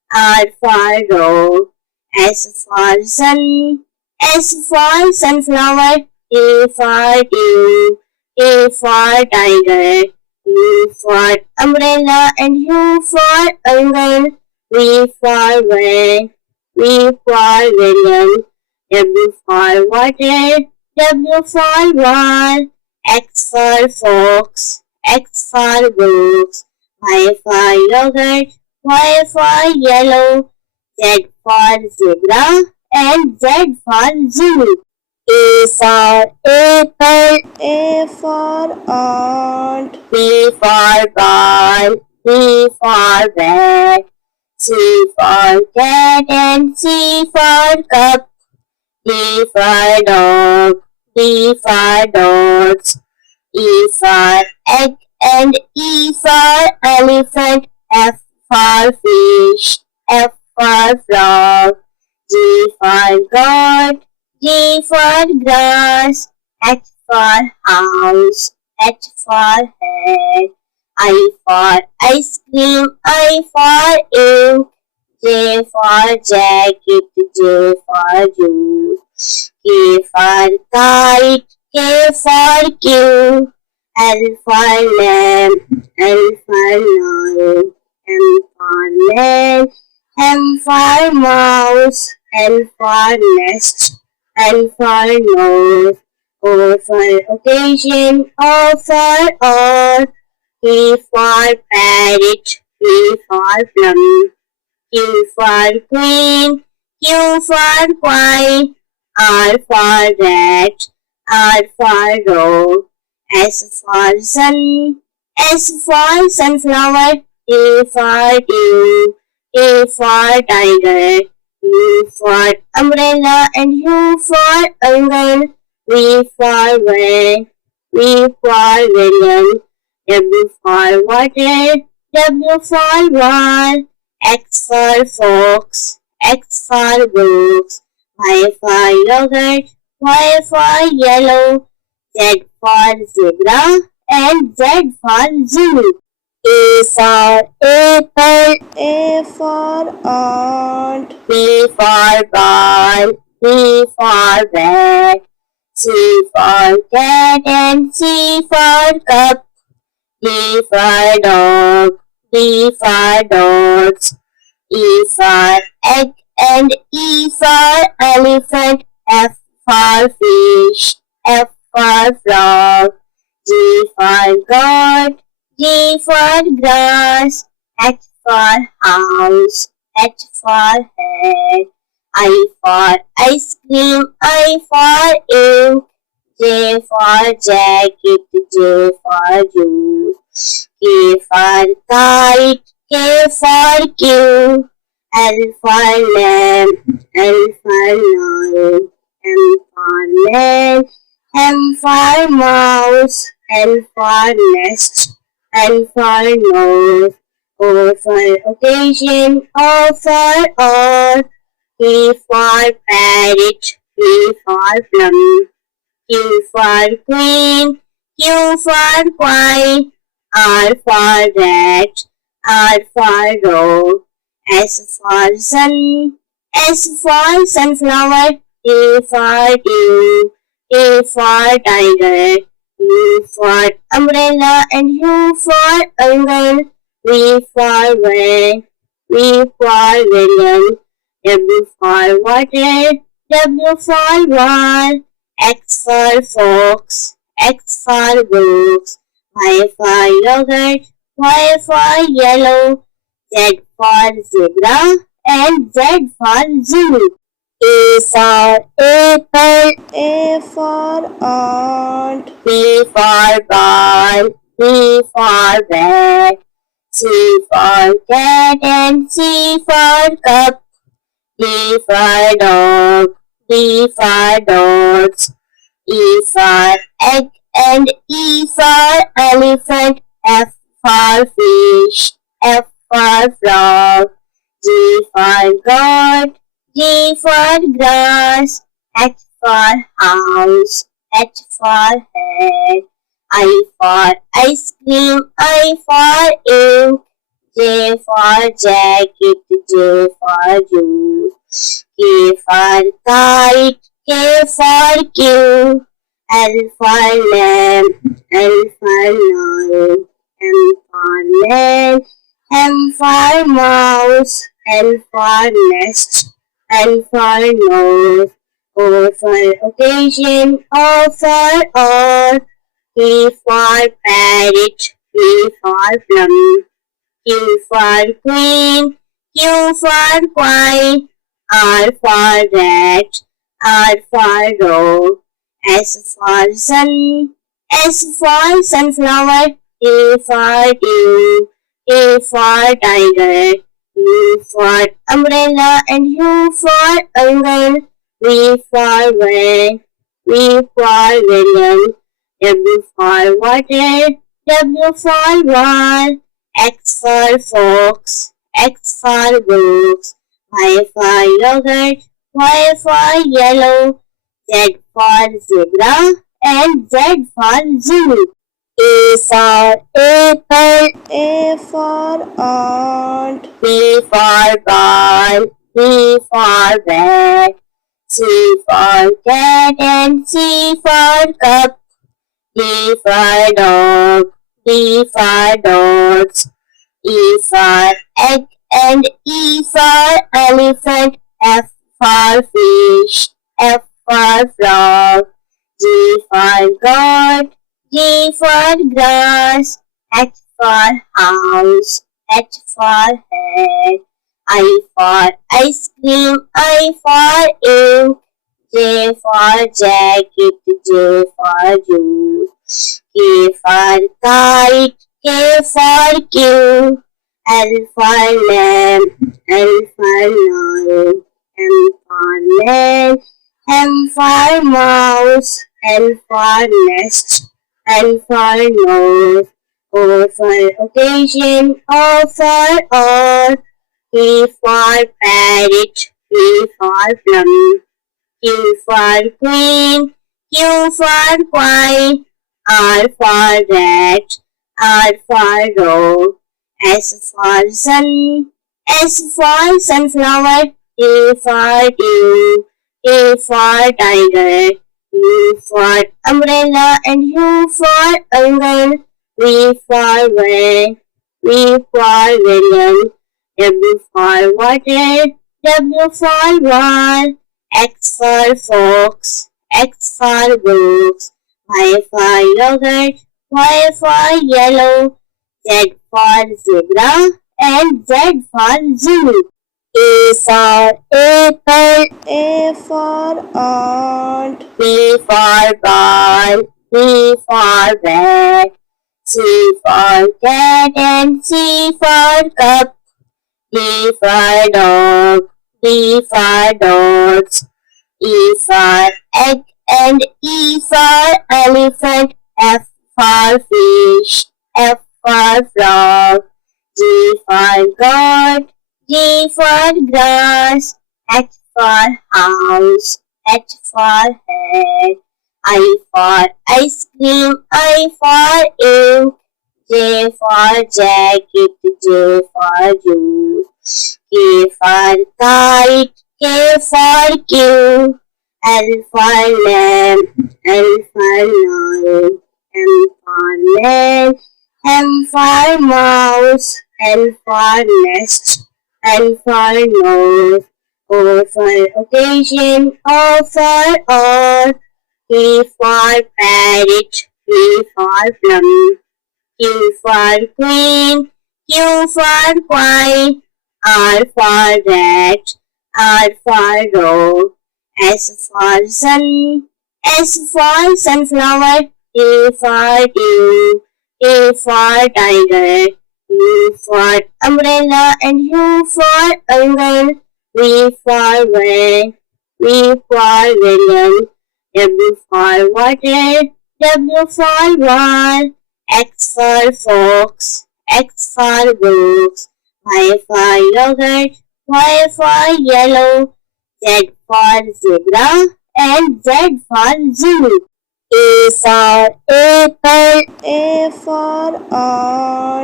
R for row, S for sun, S for sunflower, T for dew, A for tiger, U for umbrella, and U for uncle, V for van, V for villain, W for water, W for wall, X for fox, X for books, Y for yogurt, Y for yellow, Z for zebra, and Z for zoo. A for apple, A for ant, B for ball, B for bat, C for cat, and C for cup, D for dog, D for dogs, E for egg, and E for elephant, F for fish, F for frog, G for goat, G for grass, H for house, H for head, I for ice cream, I for ink, J for jacket, J for juice, K for kite, K for king, L for lamb, L for lion, M for man, M for mouse, N for nest, N for nose, O for occasion, O for or, P for parrot, P for plum, Q for queen, Q for quine, R for rat, R for row, S for sun, S for sunflower, T for dew, A for tiger, U for umbrella, and U for uncle, V for van, V for villain, W for water, W for wall, X for fox, X for books, Y for yogurt, Y for yellow, Z for zebra, and Z for zoo. A for apple, A for ant, B for ball, B for bat, C for cat, and C for cup, D for dog, D for dogs, E for egg, and E for elephant, F for fish, F for frog, G for goat, G for grass, H for house, H for head, I for ice cream, I for ink, J for jacket, J for juice, K for kite, K for king, L for lamb, L for lion, M for man, M for mouse, N for nest, N for nose, O for occasion, O for or, P for parrot, P for plum, Q for queen, Q for quine, R for rat, R for row, S for sun, S for sunflower, T for dew, A for tiger, U for umbrella, and U for uncle, V for van, V for villain, W for water, W for wall, X for fox, X for books, Y for yogurt, Y for yellow, Z for zebra, and Z for zoo. A for apple, A for ant, B for ball, B for bat, C for cat, and C for cup, D for dog, D for dogs, E for egg, and E for elephant, F for fish, F for frog, G for goat, G for grass, H for house, H for head, I for ice cream, I for ink, J for jacket, J for juice. K for kite, K for king. L for lamb, L for lion. M for man, M for mouse. N for nest, N for nose. O for occasion, O for or. P for parrot, P for plum. Q for queen, Q for queen, R for rat, R for row, S for sun, S for sunflower, T for dew, A for tiger, U for umbrella, and U for uncle, V for van, V for villain, W for water, W for wall, X for fox, X for books, Y for yogurt, Y for yellow, Z for zebra, and Z for zoo. A for apple, A for ant, B for ball, B for bat, C for cat, and C for cup, D for dog, D for dogs, E for egg, and E for elephant, F for fish, F for frog, G for goat, G for grass, H for house, H for head, I for ice cream, I for ink, J for jacket, J for juice, K for kite, K for king, L for lamb, L for lion, M for man, M for mouse, N for nest, N for nose, O for occasion, O for or, P for parrot, P for plum, Q for queen, Q for queen, R for rat, R for row, S for sun, S for sunflower, T for dew, A for tiger, U for umbrella, and U for uncle, V for van, V for villain, W for water, W for wall, X for fox, X for books, Y for yogurt, Y for yellow, Z for zebra, and Z for zoo. A for apple, A for ant, B for ball, B for bat, C for cat, and C for cup, D for dog, D for dogs, E for egg, and E for elephant, F for fish, F for frog, G for goat, G for grass, H for house, H for head, I for ice cream, I for ink, J for jacket, J for juice, K for kite, K for king, L for lamb, L for lion, M for man, M for mouse, N for nest, N for nose, O for occasion, O for or, P for parrot, P for plum, Q for queen, Q for queen, R for rat, R for row, S for sun, S for sunflower, T for dew, A for tiger, U for umbrella, and U for uncle, V for van, V for villain, W for water, W for wall, X for fox, X for books, Y for yogurt, Y for yellow, Z for zebra, and Z for zoo. A for apple, A for ant,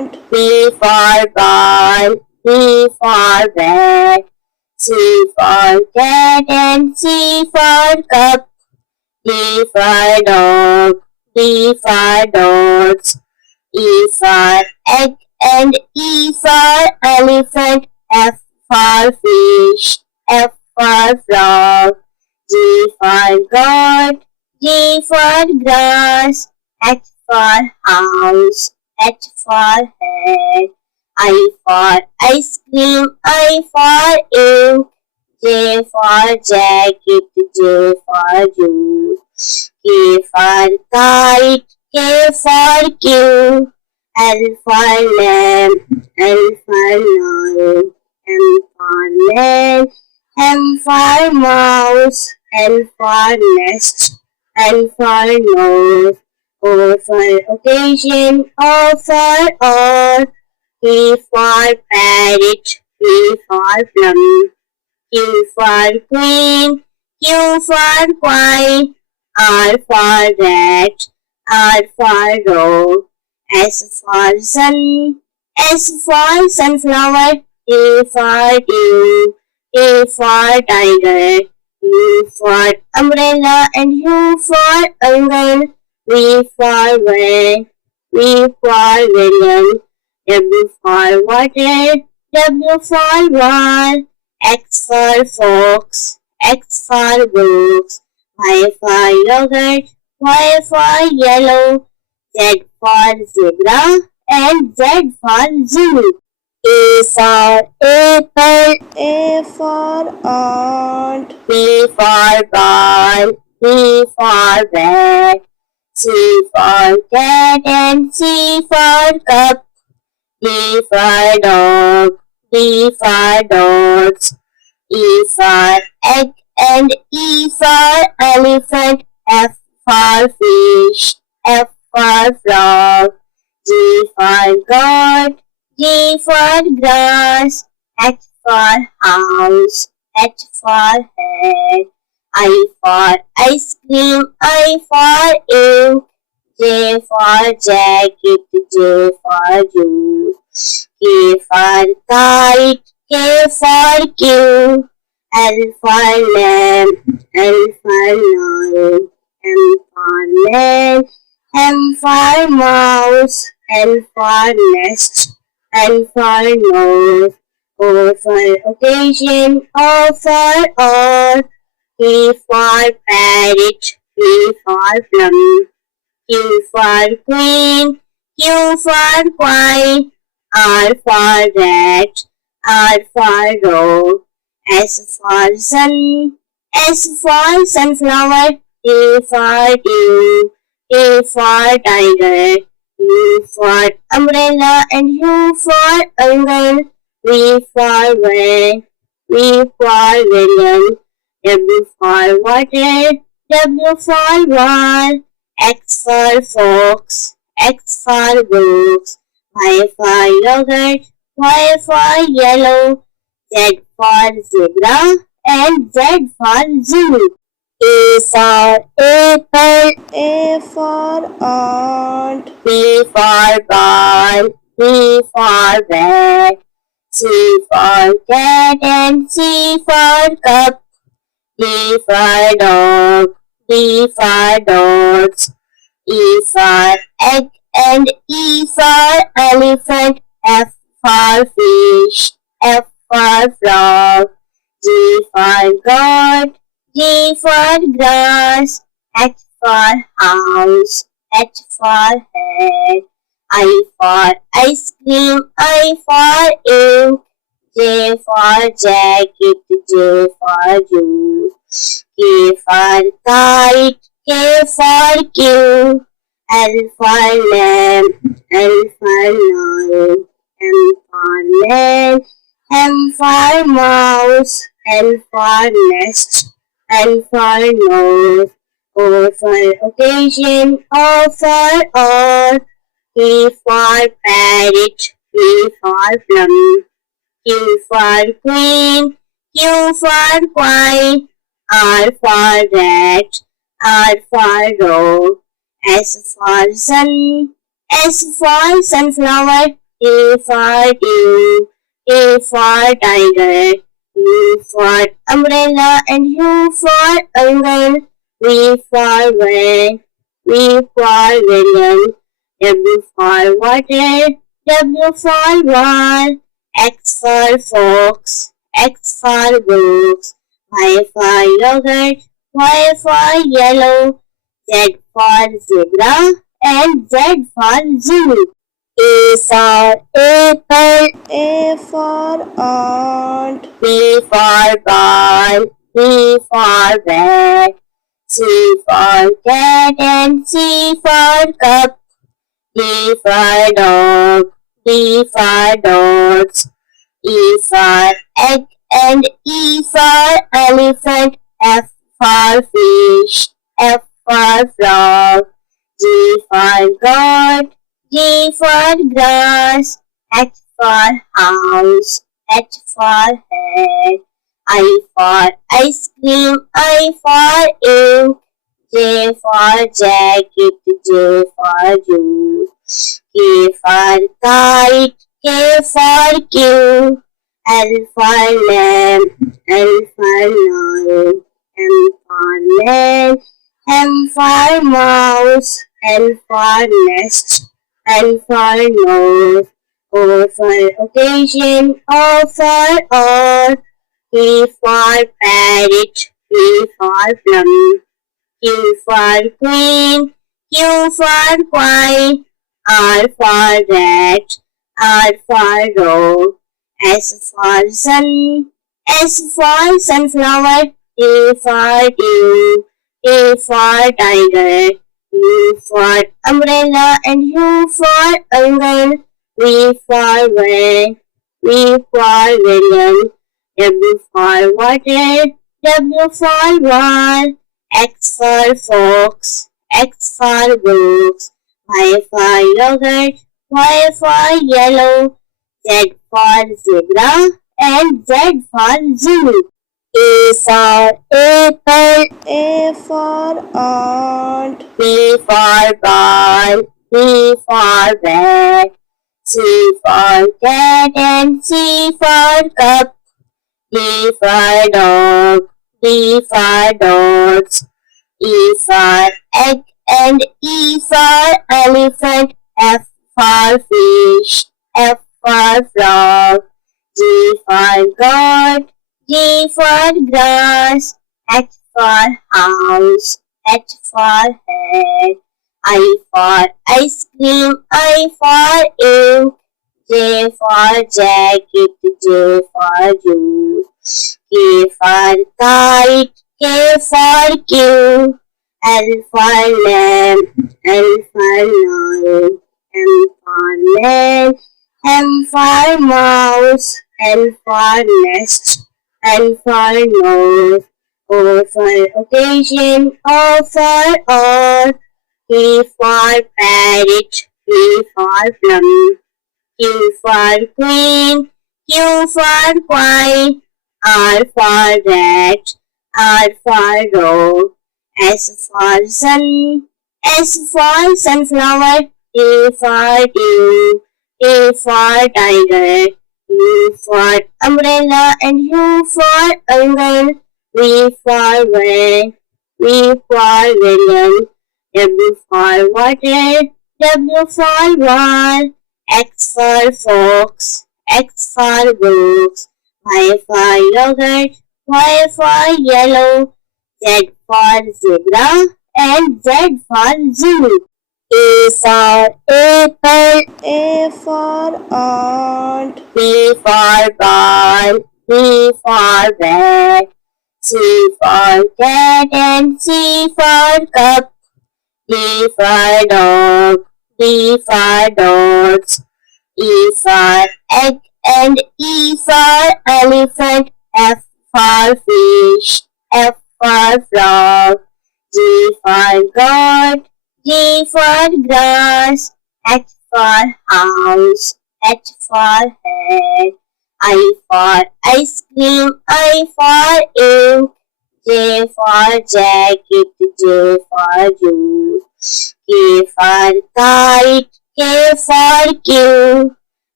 B for ball, B for bat, C for cat and C for cup, D for dog, D for dogs, E for egg and E for elephant, F for fish, F for frog, G for goat, G for grass, H for house, H for head, I for ice cream, I for ink, J for jacket, J for juice, K for kite, K for king, L for lamb, L for lion, M for man, M for mouse, N for nest, N for nose, O for occasion, O for or, P for parrot, P for plum, Q for queen, Q for queen, R for rat, R for row, S for sun, S for sunflower, T for dew, A for tiger, U for umbrella and U for uncle, V for van, V for villain, W for water, W for wall, X for fox, X for books, Y for yogurt, Y for yellow, Z for zebra, and Z for zoo. A for apple, A for ant, B for ball, B for bat, C for cat and C for cup, D for dog, D for dogs, E for egg and E for elephant, F for fish, F for frog, G for goat, G for grass, H for house, H for head, I for ice cream, I for ink, J for jacket, J for juice, K for kite, K for king, L for lamb, L for lion, M for man, M for mouse, N for nest, N for nose, O for occasion, O for or, P for parrot, P for plum, Q for queen, Q for queen, R for rat, R for row, S for sun, S for sunflower, T for dew, A for tiger, U for umbrella and U for uncle, V for van, V for villain, W for water, W for wall, X for fox, X for books, Y for yogurt, Y for yellow, Z for zebra, and Z for zoo. A for apple, A for ant, B for ball, B for bat, C for cat and C for cup, D for dog, D for dogs, E for egg and E for elephant, F for fish, F for frog, G for goat, G for grass, H for house, H for head, I for ice cream, I for ink, J for jacket, J for juice, K for kite, K for king, L for lamb, L for lion, M for man, M for mouse, N for nest, N for nose, O for occasion, O for or, P for parrot, P for plum, Q for queen, Q for queen, R for rat, R for row, S for sun, S for sunflower, T for tube, A for tiger, U for umbrella and U for uncle, V for van, V for William, W for water, W for wall, X for fox, X for books, Y for yogurt, Y for yellow, Z for zebra, and Z for zoo. A for apple, A for ant, B for ball, B for bat, C for cat, and C for cup, D for dog, D for dogs, E for egg, and E for elephant, F for fish, F for frog, G for goat, G for grass, H for house, H for head, I for ice cream, I for ink, J for jacket, J for juice, K for kite, K for king, L for lamb, L for lion, M for man, M for mouse, N for nest, N for nose, O for occasion, O for or, P for parrot, P for plum, Q for queen, Q for quine, R for rat, R for row, S for sun, S for sunflower, T for dew, A for tiger, U for umbrella and U for uncle, V for van, V for William, W for water, W for wall, X for fox, X for books, Y for yogurt, Y for yellow, Z for zebra, and Z for zoo. A for apple, A for ant, B for ball, B for bat, C for cat, and C for cup, D for dog, D for dogs, E for egg, and E for elephant, F for fish, F for frog, G for goat, G for grass, H for house, H for head, I for ice cream, I for ink, J for jacket, J for juice, K for kite, K for king, L for lamb, L for lion, M for man, M for mouse, N for nest, N for nose, O for occasion, O for or, P for parrot, P for plum, Q for queen, Q for quine, R for rat, R for row, S for sun, S for sunflower, T for dew, A for tiger, U for umbrella and U for uncle, V for van, V for William, W for water, W for wall, X for fox, X for books, Y for yogurt, Y for yellow, Z for zebra, and Z for zoo. A for apple, A for ant, B for ball, B for bat, C for cat, and C for cup, D for dog, D for dogs, E for egg, and E for elephant, F for fish, F for frog, G for goat, G for grass, H for house, H for head, I for ice cream, I for ink, J for jacket, J for juice, K for kite, K for king,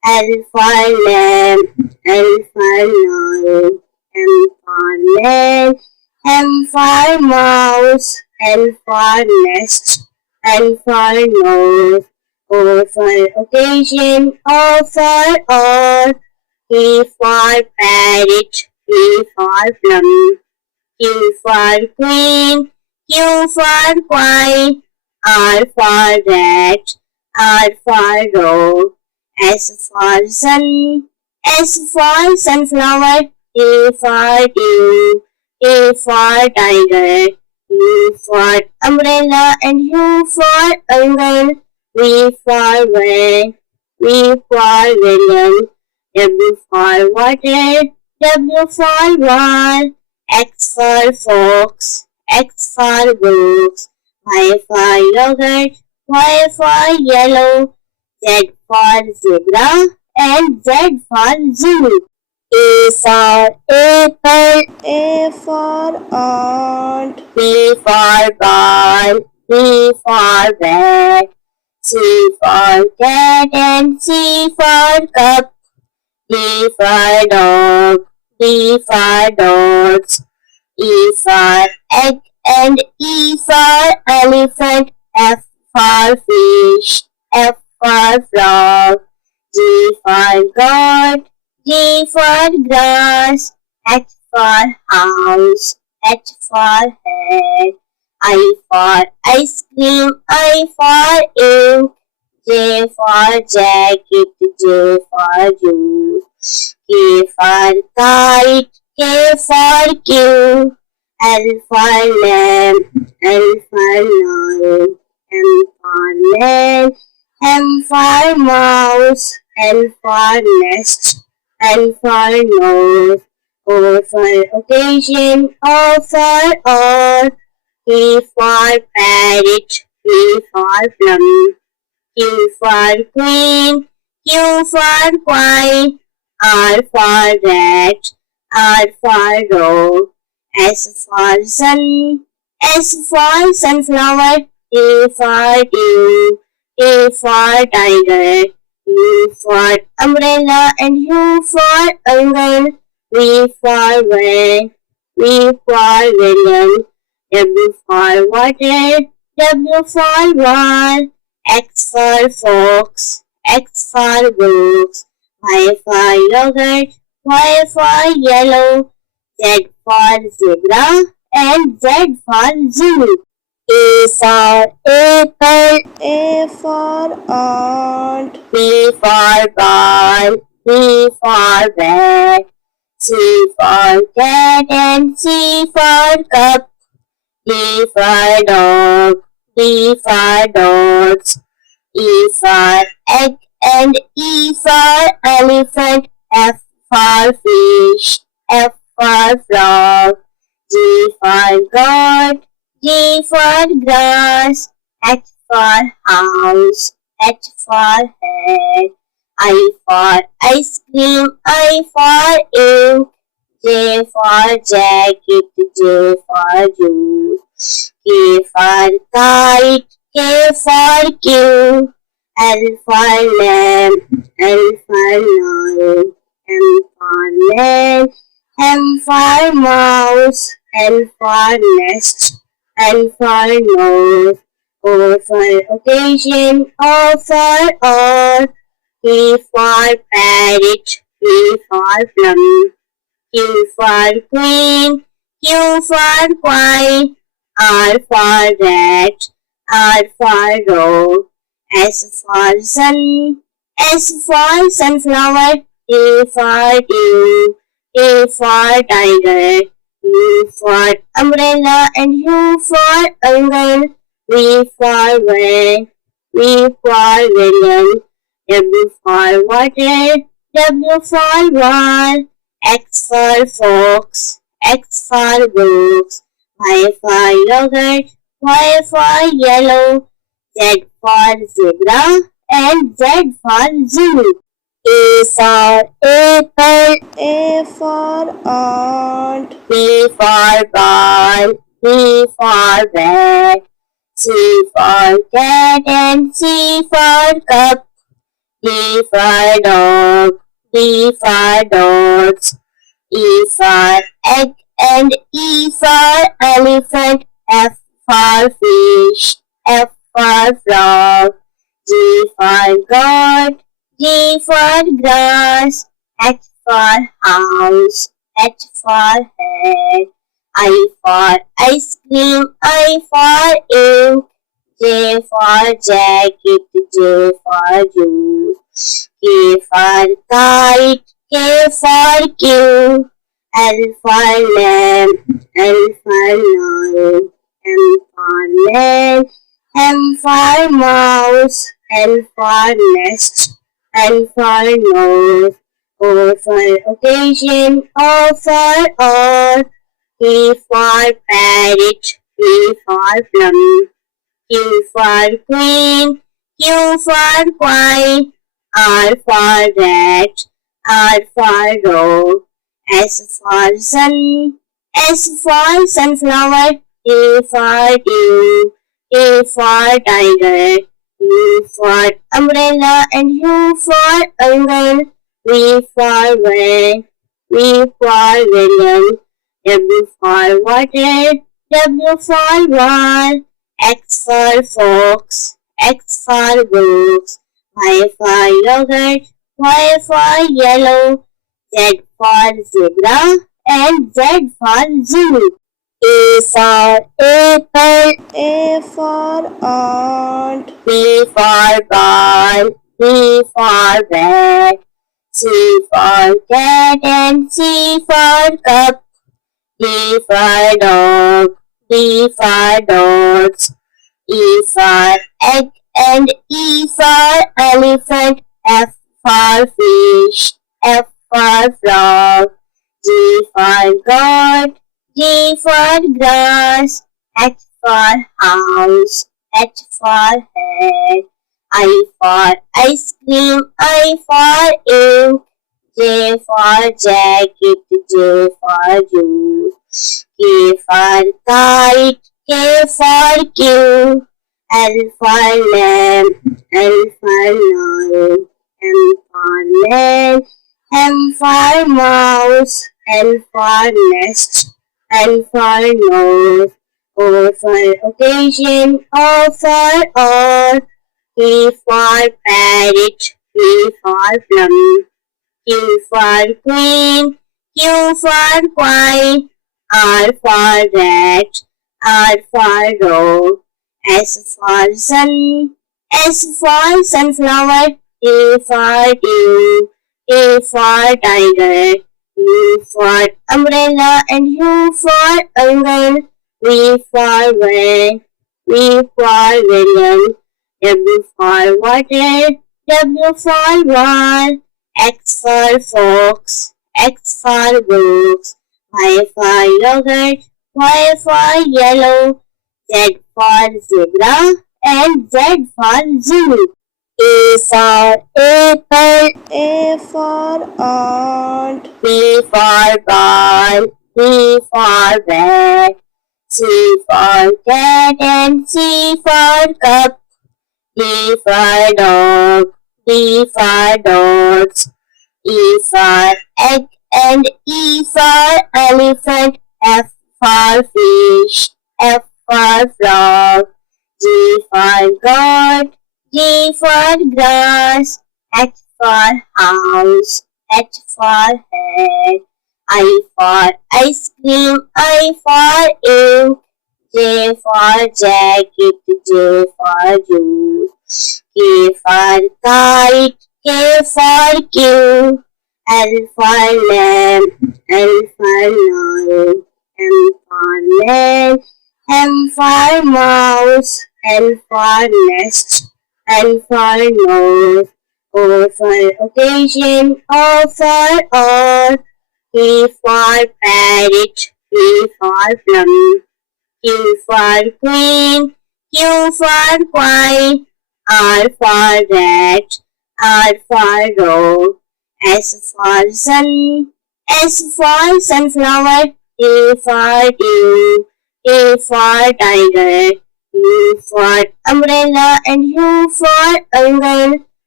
L for lamb, L for lion, M for man, M for mouse, N for nest, N for nose, O for occasion, O for or, P for parrot, P for plum, Q for queen, Q for quine, R for rat, R for row, S for sun, S for sunflower, T for dew, A for tiger, U for umbrella, and U for uncle, V for van, V for villain, W for water, W for wall, X for fox, X for books, Y for yogurt, Y for yellow, Z for zebra, and Z for zoo. A for apple, A for ant, B for ball, B for bat, C for cat, and C for cup, D for dog, D for dogs, E for egg, and E for elephant, F for fish, F for frog, G for goat, G for grass, H for house, H for head, I for ice cream, I for ink, J for jacket, J for juice, K for kite, K for king, L for lamb, L for lion, M for man, M for mouse, N for nest, N for nose, O for occasion, O for or, P for parrot, P for plum, Q for queen, Q for quine, R for rat, R for row, S for sun, S for sunflower, T for dew, A for tiger, U for umbrella, and U for uncle, V for van, V for villain, W for water, W for wall, X for fox, X for books, Y for yogurt, Y for yellow, Z for zebra, and Z for zoo. A for apple, A for ant, B for ball, B for bat, C for cat, and C for cup, D for dog, D for dogs, E for egg, and E for elephant, F for fish, F for frog, G for goat, G for grass, H for house, H for head, I for ice cream, I for ink, J for jacket, J for juice, K for kite, K for king, L for lamb, L for lion, M for man, M for mouse, N for nest, N for nose, O for occasion, O for or, P for parrot, P for plum, Q for queen, Q for quine, R for rat, R for row, S for sun, S for sunflower, T for dew, A for tiger, U for umbrella, and U for uncle, V for van, V for villain, W for water, W for wall, X for fox, X for books, Y for yogurt, Y for yellow, Z for zebra, and Z for zoo. A for apple, A for ant, B for ball, B for bat, C for cat, and C for cup, D for dog, D for dogs, E for egg and E for elephant, F for fish, F for frog, G for goat, G for grass, H for house, H for head, I for ice cream, I for ink, J for jacket, J for juice, K for kite, K for king, L for lamb, L for lion, M for man, M for mouse, N for nest, N for nose, O for occasion, O for or, P for parrot, P for plum, Q for queen, Q for queen, R for rat, R for row, S for sun, S for sunflower, T for dew, A for tiger, U for umbrella and U for uncle, V for van, V for villain, W for water, W for wall, X for fox, X for books, Y for yogurt, Y for yellow, Z for zebra, and Z for zoo. A for apple, A for ant, B for ball, B for bat, C for cat, and C for cup, D for dog, D for dogs, E for egg and E for elephant, F for fish, F for frog, G for goat, G for grass, H for house, H for head, I for ice cream, I for ink, J for jacket, J for juice, K for kite, K for king, L for lamb, L for lion, M for man, M for mouse, N for nest, N for nose, O for occasion, O for or, P for parrot, P for plum, Q for queen, Q for queen, R for rat, R for row, S for sun, S for sunflower, T for dew, A for tiger, U for umbrella and U for uncle, V for van, V for villain, W for water, W for wall, X for fox, X for books, Y for yogurt, Y for yellow, Z for zebra, and Z for zoo. A for apple, A for ant, B for ball, B for bat, C for cat, and C for cup, D for dog, D for dogs, E for egg and E for elephant, F for fish, F for frog, G for goat, G for grass, H for house, H for head, I for ice cream, I for ink, J for jacket, J for juice, K for kite, K for king, L for lamb, L for lion, M for man, M for mouse, N for nest, N for nose, O for occasion, O for or, P for parrot, P for plum, Q for queen, Q for queen, R for rat, R for row, S for sun, S for sunflower, T for dew, A for tiger, U for umbrella and U for uncle,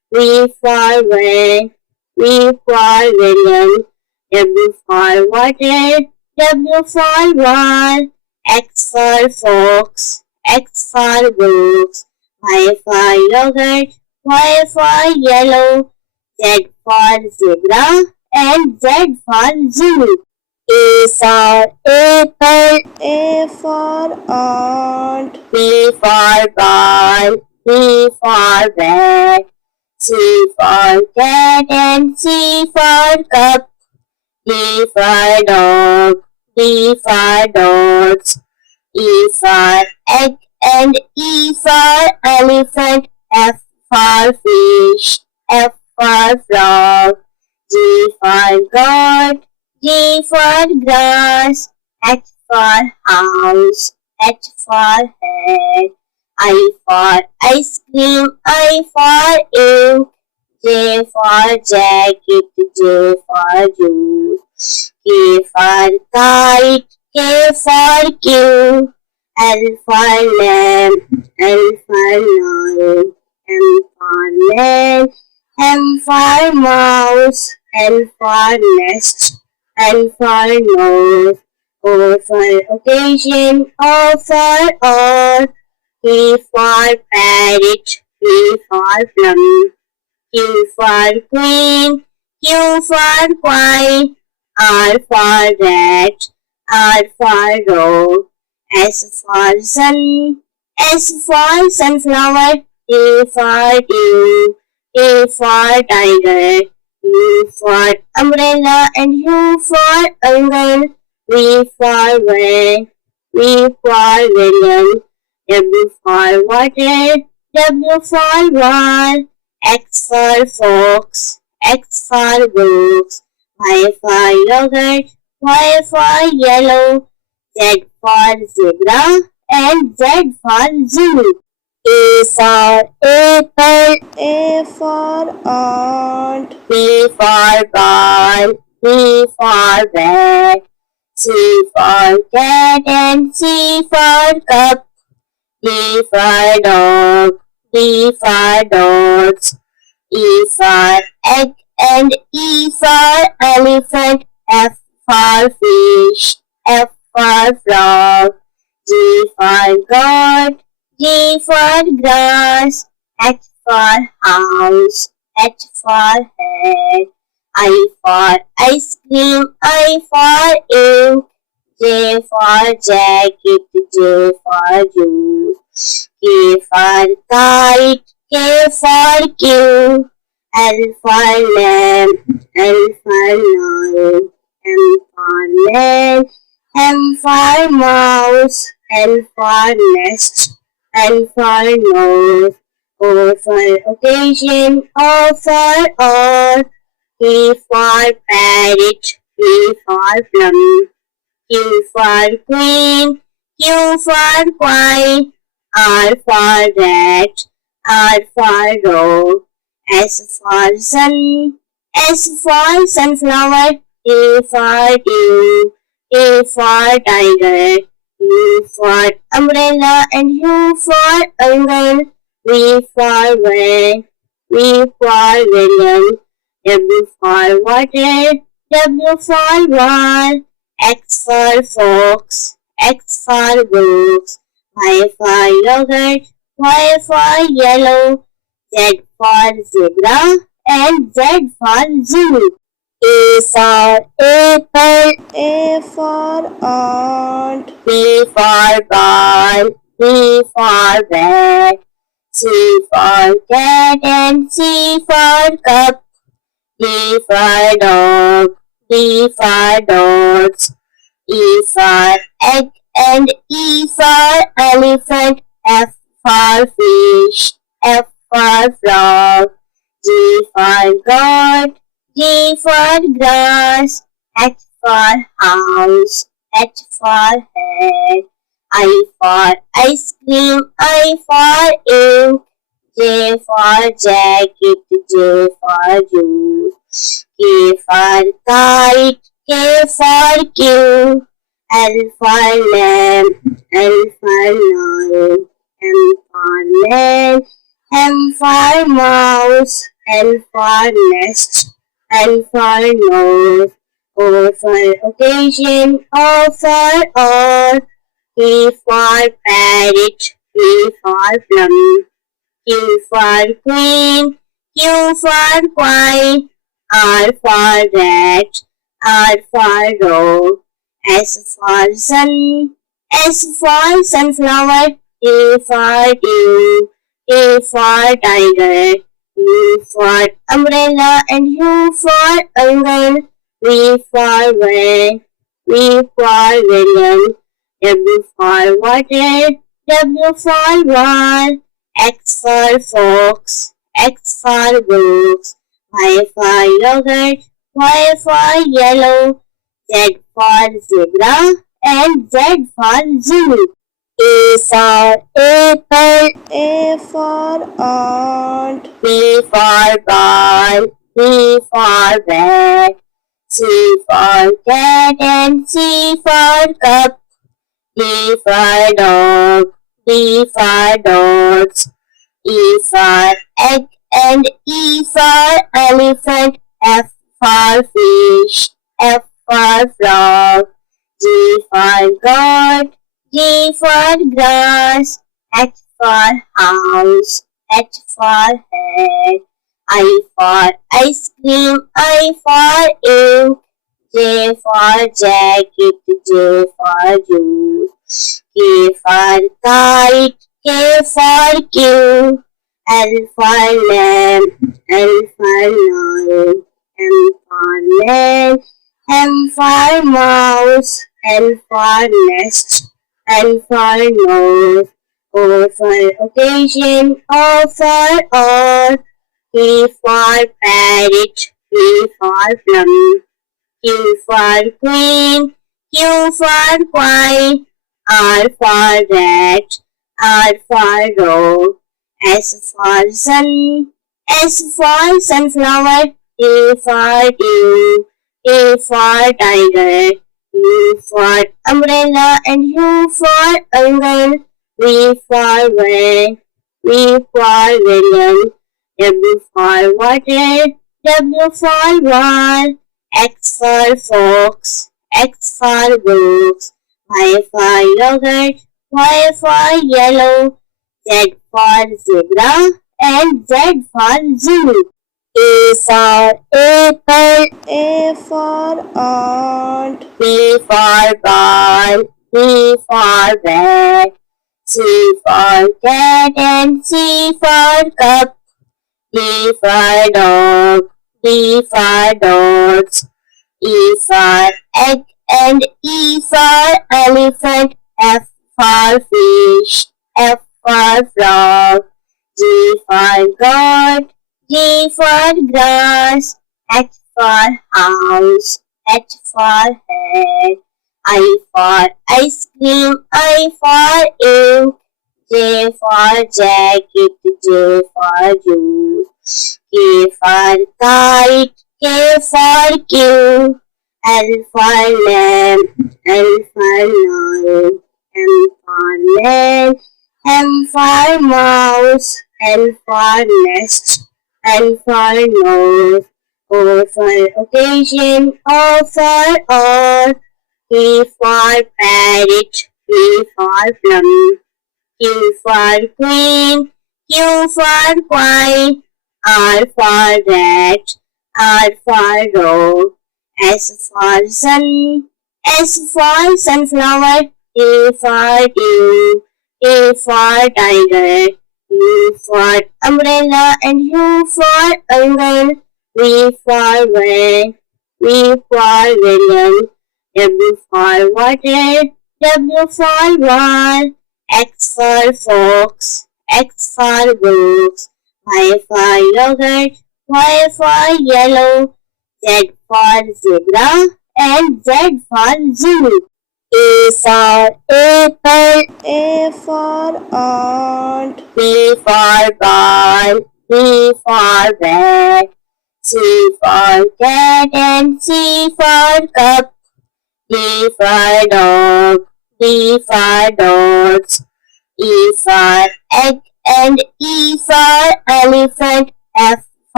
V for van, V for William, W for water, W for wall, X for fox, X for books, Y for yogurt, Y for yellow, Z for zebra, and Z for zoo. A for apple, A for ant, B for ball, B for bat, C for cat, and C for cup, D for dog, D for dogs, E for egg, and E for elephant, F for fish, F for frog, G for goat, G for grass, H for house, H for head, I for ice cream, I for ink, J for jacket, J for juice, K for kite, K for king, L for lamb, L for lion, M for man, M for mouse, N for nest, N for nose, O for occasion, O for or, P for parrot, P for plum, Q for queen, Q for quine, R for rat, R for row, S for sun, S for sunflower, T for dew, A for tiger, U for umbrella, and U for uncle, V for van, V for William, W for water, W for wall, X for fox, X for books, Y for yogurt, Y for yellow, Z for zebra, and Z for zoo. A for apple, A for ant, B for ball, B for bat, C for cat, and C for cup, D for dog, D for dogs, E for egg, and E for elephant, F for fish, F for frog, G for goat, G for grass, H for house, H for head, I for ice cream, I for ink, J for jacket, J for juice, K for kite, K for king, L for lamb, L for lion, M for man, M for mouse, N for nest, N for nose, O for occasion, O for or, P for parrot, P for plum, Q for queen, Q for quine, R for rat, R for row, S for sun, S for sunflower, T for dew, A for tiger, U for umbrella, and U for uncle, V for van, V for William, W for water, W for wall, X for fox, X for books, Y for yogurt, Y for yellow, Z for zebra, and Z for zoo. A for apple, A for ant, B for ball, B for bat, C for cat, and C for cup, D for dog, D for dogs, E for egg, and E for elephant, F for fish, F for frog, G for goat, G for grass, H for house, H for head, I for ice cream, I for ink, J for jacket, J for juice, K for kite, K for king, L for lamb, L for lion, M for man, M for mouse, L for nest, L for nose, O for occasion, O for or, P for parrot, P for plum, Q for queen, Q for quine, R for rat, R for row, S for sun, S for sunflower, T for dew, A for tiger, U for umbrella, and U for uncle, V for van, V for villain, W for water, W for wall, X for fox, X for books, Y for yogurt, Y for yellow, Z for zebra, and Z for zoo. A for apple, A for ant, B for ball, B for bat, C for cat, and C for cup, D for dog, D for dogs, E for egg, and E for elephant, F for fish, F for frog, G for goat, G for grass, H for house, H for head, I for ice cream, I for ink, J for jacket, J for juice, K for kite, K for king, L for lamb, L for lion, M for man, M for mouse, N for nest, N for nose, O for occasion, O for or, P for parrot, P for plum, Q for queen, Q for quine, R for rat, R for row, S for sun, S for sunflower, T for dew, A for tiger, U for umbrella, and U for uncle, V for van, V for villain, W for water, W for wall, X for fox, X for books, Y for yogurt, Y for yellow, Z for zebra, and Z for zoo. A for apple, A for ant, B for ball, B for bat, C for cat, and C for cup, D for dog, D for dogs, E for egg, and E for elephant, F for fish, F for frog, G for goat, G for grass, H for house, H for head, I for ice cream, I for ink, J for jacket, J for juice, K for kite, K for king, L for lamb, L for lion, M for man, M for mouse, N for nest, N for nose, O for occasion, O for or, P for parrot, P for plum, Q for queen, Q for quine, R for rat, R for row, S for sun, S for sunflower, T for dew, A for tiger, U for umbrella, and U for uncle, V for van, V for villain, W for water, W for wall, X for fox, X for books, Y for yogurt, Y for yellow, Z for zebra, and Z for zoo. A for apple, A for ant, B for ball, B for bat, C for cat, and C for cup, D for dog, D for dogs, E for egg, and E for elephant, F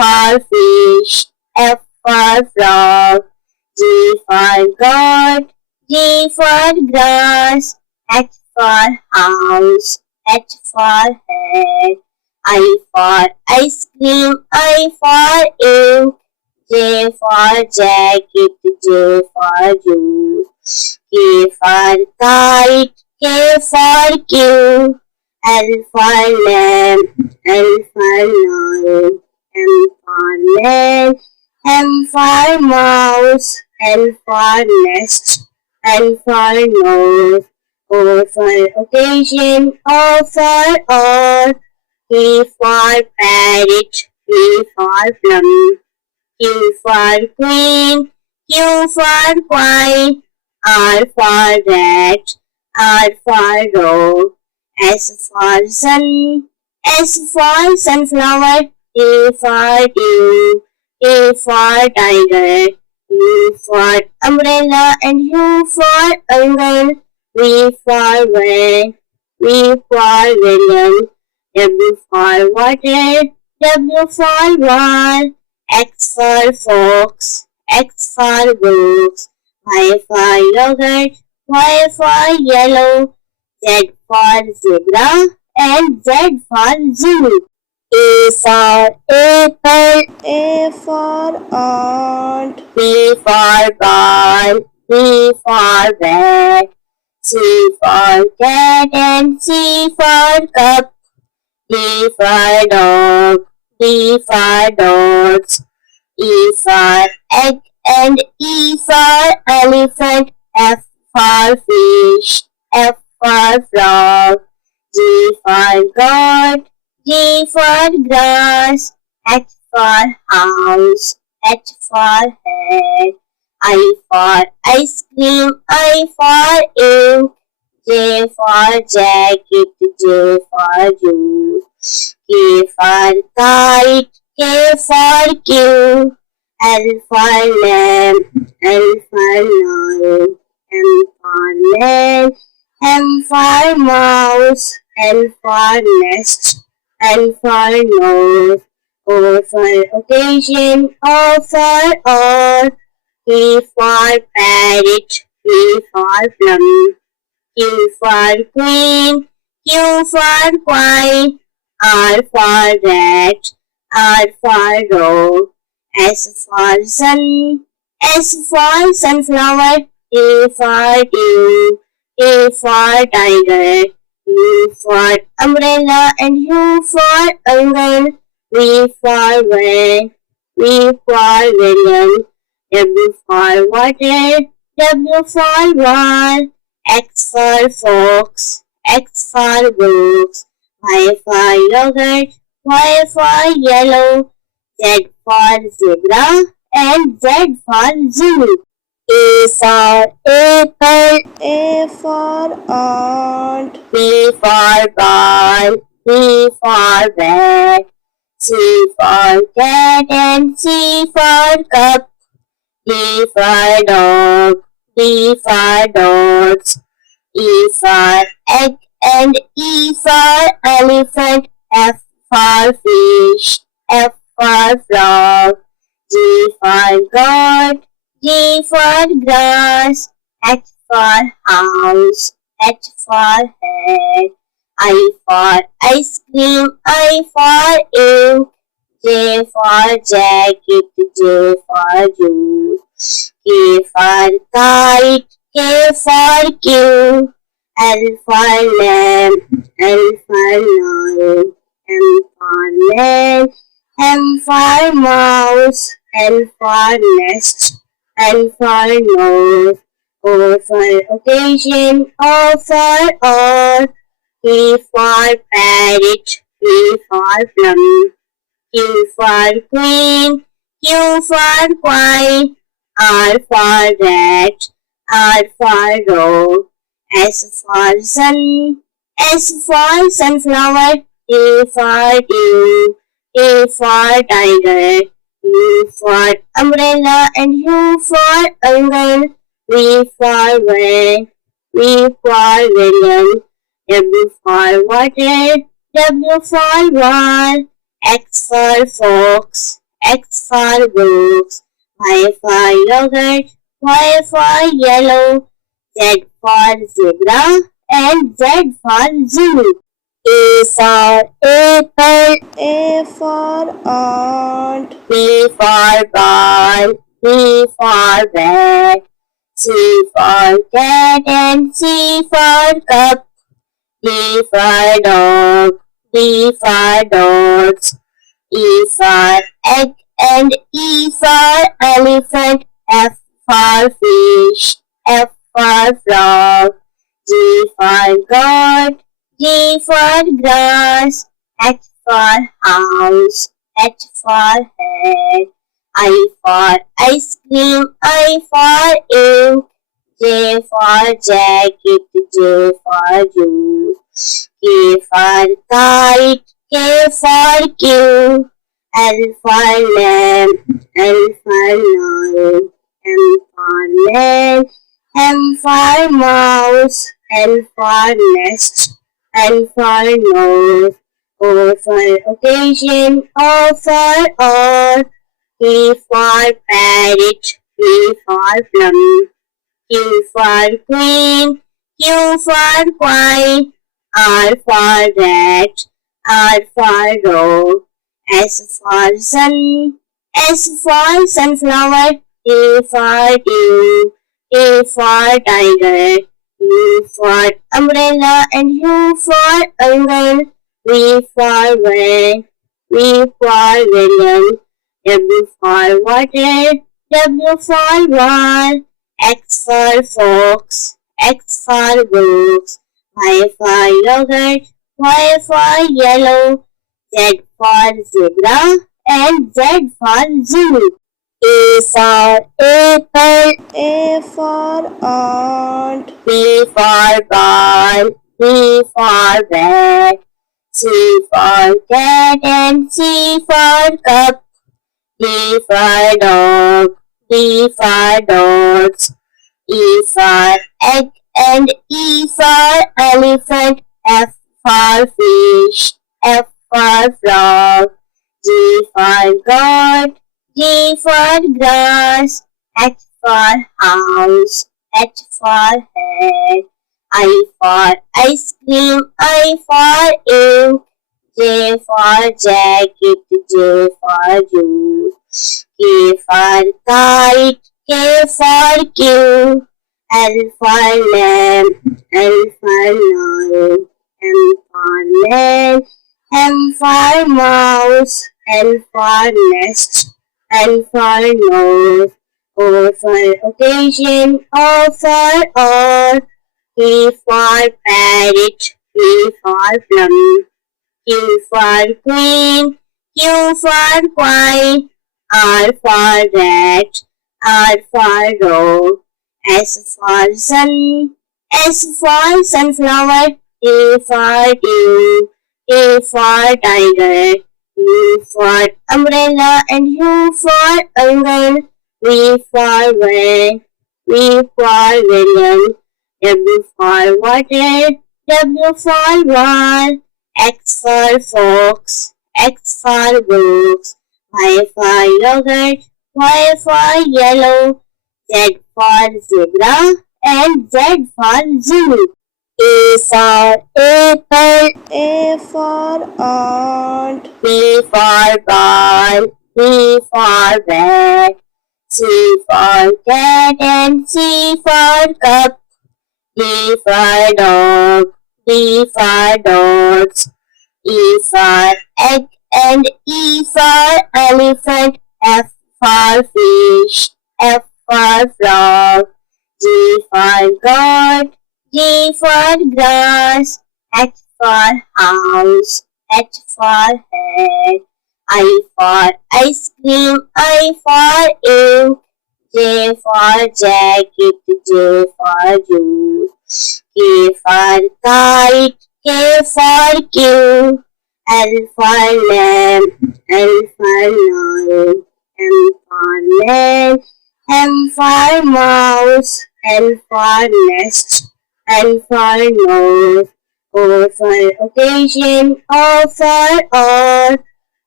for fish, F for frog, G for goat, G for grass, H for house, H for head, I for ice cream, I for ink, J for jacket, J for juice, K for kite, K for king, L for lamb, L for lion, M for man, M for mouse, N for nest, N for nose, O for occasion, O for or, P for parrot, P for plum, Q for queen, Q for quine, R for rat, R for row, S for sun, S for sunflower, T for dew, A for tiger, U for umbrella, and U for uncle, V for van, V for villain, W for water, W for wall, X for fox, X for books, Y for yogurt, Y for yellow, Z for zebra, and Z for zoo. A for apple, A for ant, B for ball, B for bat, C for cat, and C for cup, D for dog, D for dogs, E for egg, and E for elephant, F for fish, F for frog, G for goat, G for grass, H for house, H for head, I for ice cream, I for ink, J for jacket, J for juice, K for kite, K for king, L for lamb, L for lion, M for man, M for mouse, N for nest, N for nose, O for occasion, O for or, P for parrot, P for plum, Q for queen, Q for quine, R for rat, R for row, S for sun, S for sunflower, T for dew, A for tiger, U for umbrella, and U for uncle, V for van, V for villain, W for water, W for wall, X for fox, X for books, Y for yogurt, Y for yellow, Z for zebra, and Z for zoo. A for apple, A for ant, B for ball, B for bat, C for cat, and C for cup, D for dog, D for dogs, E for egg, and E for elephant, F for fish, F for frog, G for goat, G for grass, H for house, H for head, I for ice cream, I for ink, J for jacket, J for juice, K for kite, K for king, L for lamb, L for lion, M for man, M for mouse, N for nest, N for nose, O for occasion, O for or, P for parrot, P for plum, Q for queen, Q for quine, R for rat, R for row, S for sun, S for sunflower, T for dew, A for tiger, U for umbrella, and U for uncle, V for van, V for villain, W for water, W for wall, X for fox, X for books, Y for yogurt, Y for yellow, Z for zebra, and Z for zoo. A for apple, A for ant, B for ball, B for bat, C for cat, and C for cup. D for dog, D for dogs, E for egg, and E for elephant. F for fish, F for frog, G for goat, G for grass, H for house, H for head, I for ice cream, I for ink, J for jacket, J for juice, K for kite, K for king, L for lamb, L for lion, M for man, M for mouse, N for nest, N for nose, O for occasion, O for or, P for parrot, P for plum, Q for queen, Q for quine, R for rat, R for row, S for sun, S for sunflower, T for dew, A for tiger, U for umbrella, and U for uncle, V for van, V for villain, W for water, W for wall, X for fox, X for books, Y for yogurt, Y for yellow, Z for zebra, and Z for zoo. A for apple, A for ant, B for ball, B for bat, C for cat, and C for cup, D for dog, D for dogs, E for egg, and E for elephant, F for fish, F for frog, G for goat, G for grass, H for house, H for head, I for ice cream, I for ink, J for jacket, J for juice, K for kite, K for king, L for lamb, L for lion, M for man, M for mouse, N for nest, N for nose, O for occasion, O for or, P for parrot, P for plum, Q for queen, Q for quine, R for rat, R for row, S for sun, S for sunflower, T for dew, A for tiger, U for umbrella, and U for uncle, V for van, V for villain, W for water, W for wall, X for fox, X for books, Y for yogurt, Y for yellow, Z for zebra, and Z for zoo. A for apple, A for ant, B for ball, B for bat, C for cat, and C for cup, D for dog, D for dogs, E for egg, and E for elephant, F for fish, F for frog, G for goat, G for grass, H for house, H for head, I for ice cream, I for ink, J for jacket, J for juice, K for kite, K for king, L for lamb, L for lion, M for man, M for mouse, N for nest, N for nose, O for occasion, O for or,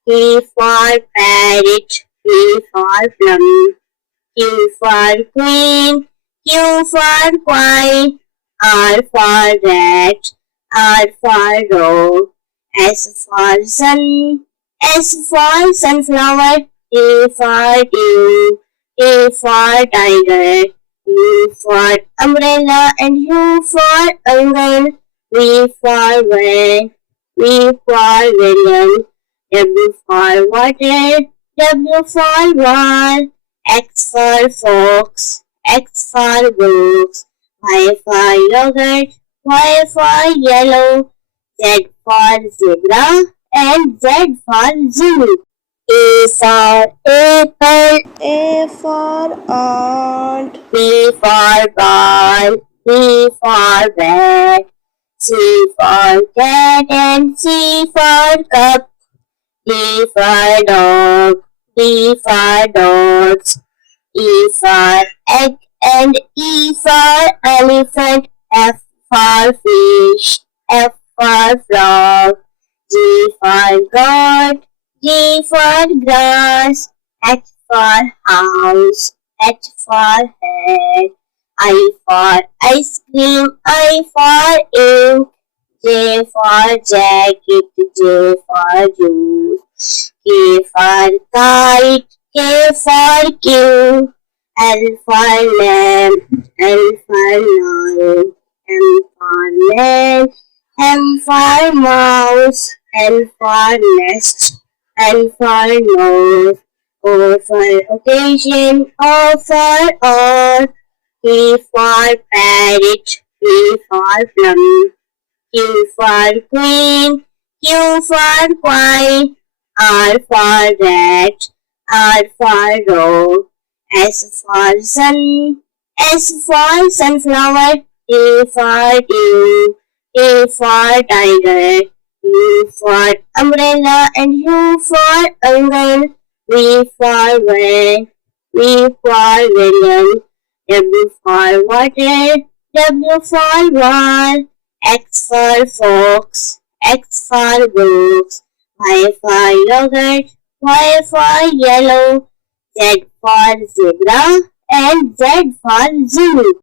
P for parrot, P for plum, Q for queen, Q for quine, R for rat, R for row, S for sun, S for sunflower, T for dew, A for tiger, U for umbrella, and U for uncle, V for van, V for villain, W for water, W for wall, X for fox, X for books, Y for yogurt, Y for yellow, Z for zebra, and Z for zoo. A for apple, A for ant, B for ball, B for bat, C for cat, and C for cup, D for dog, D for dogs, E for egg, and E for elephant, F for fish, F for frog, G for goat, G for grass, H for house, H for head, I for ice cream, I for ink, J for jacket, J for juice, K for kite, K for king, L for lamb, L for lion, M for man, M for mouse, N for nest, N for nose, O for occasion, O for all, P for parrot, P for plum, Q for queen, Q for quine, R for rat, R for row, S for sun, S for sunflower, T for dew, A for tiger, U for umbrella, and U for uncle, V for van, V for villain, W for water, W for wall, X for fox, X for books, Y for yogurt, Y for yellow, Z for zebra, and Z for zoo.